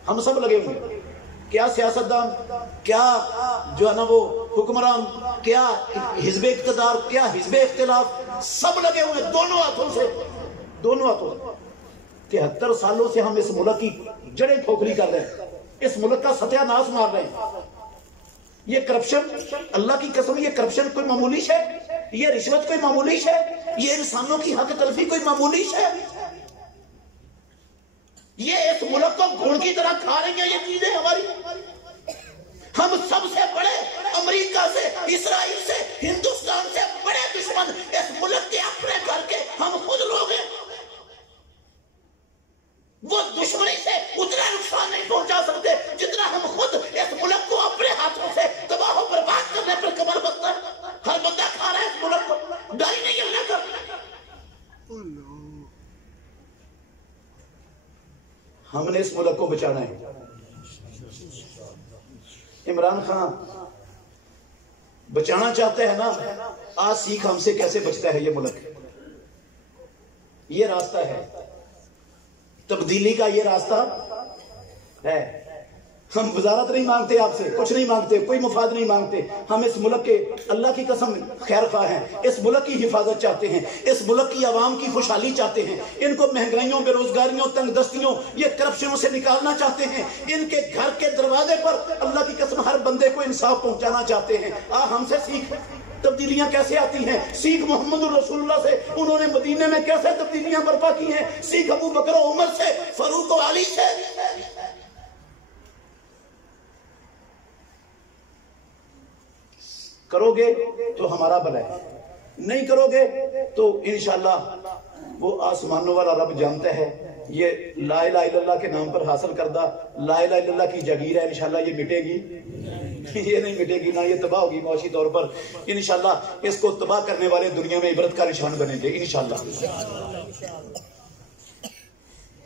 ہم سب لگے ہوئے ہیں، کیا سیاستدان، کیا جو ہے نا وہ حکمران، کیا حزب اقتدار، کیا حزب اختلاف، سب لگے ہوئے ہیں دونوں ہاتھوں سے، دونوں ہاتھوں سے۔ 73 سالوں سے ہم اس ملک کی جڑیں کھوکھلی کر رہے ہیں، اس ملک کا ستیہ ناش مار رہے ہیں۔ یہ کرپشن، اللہ کی قسم یہ کرپشن کوئی معمولی ہے؟ یہ رشوت کوئی معمولی ہے؟ یہ انسانوں کی حق تلفی کوئی معمولی ہے؟ یہ اس ملک کو گھوڑ کی طرح کھا رہی ہیں یہ چیزیں ہماری۔ ہم سب سے بڑے امریکہ سے، اسرائیل سے، ہندوستان سے بڑے دشمن اس ملک کے اپنے گھر کے ہم خود لوگ ہیں۔ وہ دشمنی سے اتنا نقصان نہیں پہنچا سکتے جتنا ہم خود اس ملک کو اپنے ہاتھوں سے تباہ و برباد کرنے پر کمر بستہ ہے۔ ہر بندہ کھا رہا ہے اس ملک کو، ڈر ہی نہیں اللہ کا۔ ہم نے اس ملک کو بچانا ہے۔ عمران خان بچانا چاہتے ہیں نا، آج سیکھ ہم سے کیسے بچتا ہے یہ ملک۔ یہ راستہ ہے تبدیلی کا، یہ راستہ ہے۔ ہم وزارت نہیں مانگتے آپ سے، کچھ نہیں مانگتے، کوئی مفاد نہیں مانگتے۔ ہم اس ملک کے اللہ کی قسم خیر خواہ ہیں، اس ملک کی حفاظت چاہتے ہیں، اس ملک کی عوام کی خوشحالی چاہتے ہیں، ان کو مہنگائیوں، بے روزگاریوں، تنگ دستیوں، یہ کرپشنوں سے نکالنا چاہتے ہیں، ان کے گھر کے دروازے پر اللہ کی قسم ہر بندے کو انصاف پہنچانا چاہتے ہیں۔ ہم سے سیکھ تبدیلیاں کیسے آتی ہیں، سیکھ محمد رسول اللہ سے، انہوں نے مدینے میں کیسے تبدیلیاں برپا کی ہیں، سیکھ ابو بکر و عمر سے، فاروق و علی سے۔ کرو گے تو ہمارا بھلا ہے، نہیں کرو گے تو انشاءاللہ وہ آسمانوں والا رب جانتا ہے یہ لا الہ الا اللہ کے نام پر حاصل کردہ لا الہ الا اللہ کی جاگیر ہے، انشاءاللہ یہ مٹے گی، یہ نہیں مٹے گی، نہ یہ تباہ ہوگی معاشی طور پر۔ انشاءاللہ اس کو تباہ کرنے والے دنیا میں عبرت کا نشان بنیں گے انشاءاللہ۔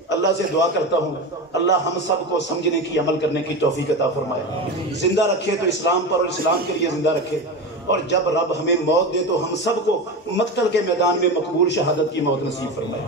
اللہ سے دعا کرتا ہوں اللہ ہم سب کو سمجھنے کی، عمل کرنے کی توفیق عطا فرمائے، زندہ رکھے تو اسلام پر اور اسلام کے لیے زندہ رکھے، اور جب رب ہمیں موت دے تو ہم سب کو مقتل کے میدان میں مقبول شہادت کی موت نصیب فرمائے۔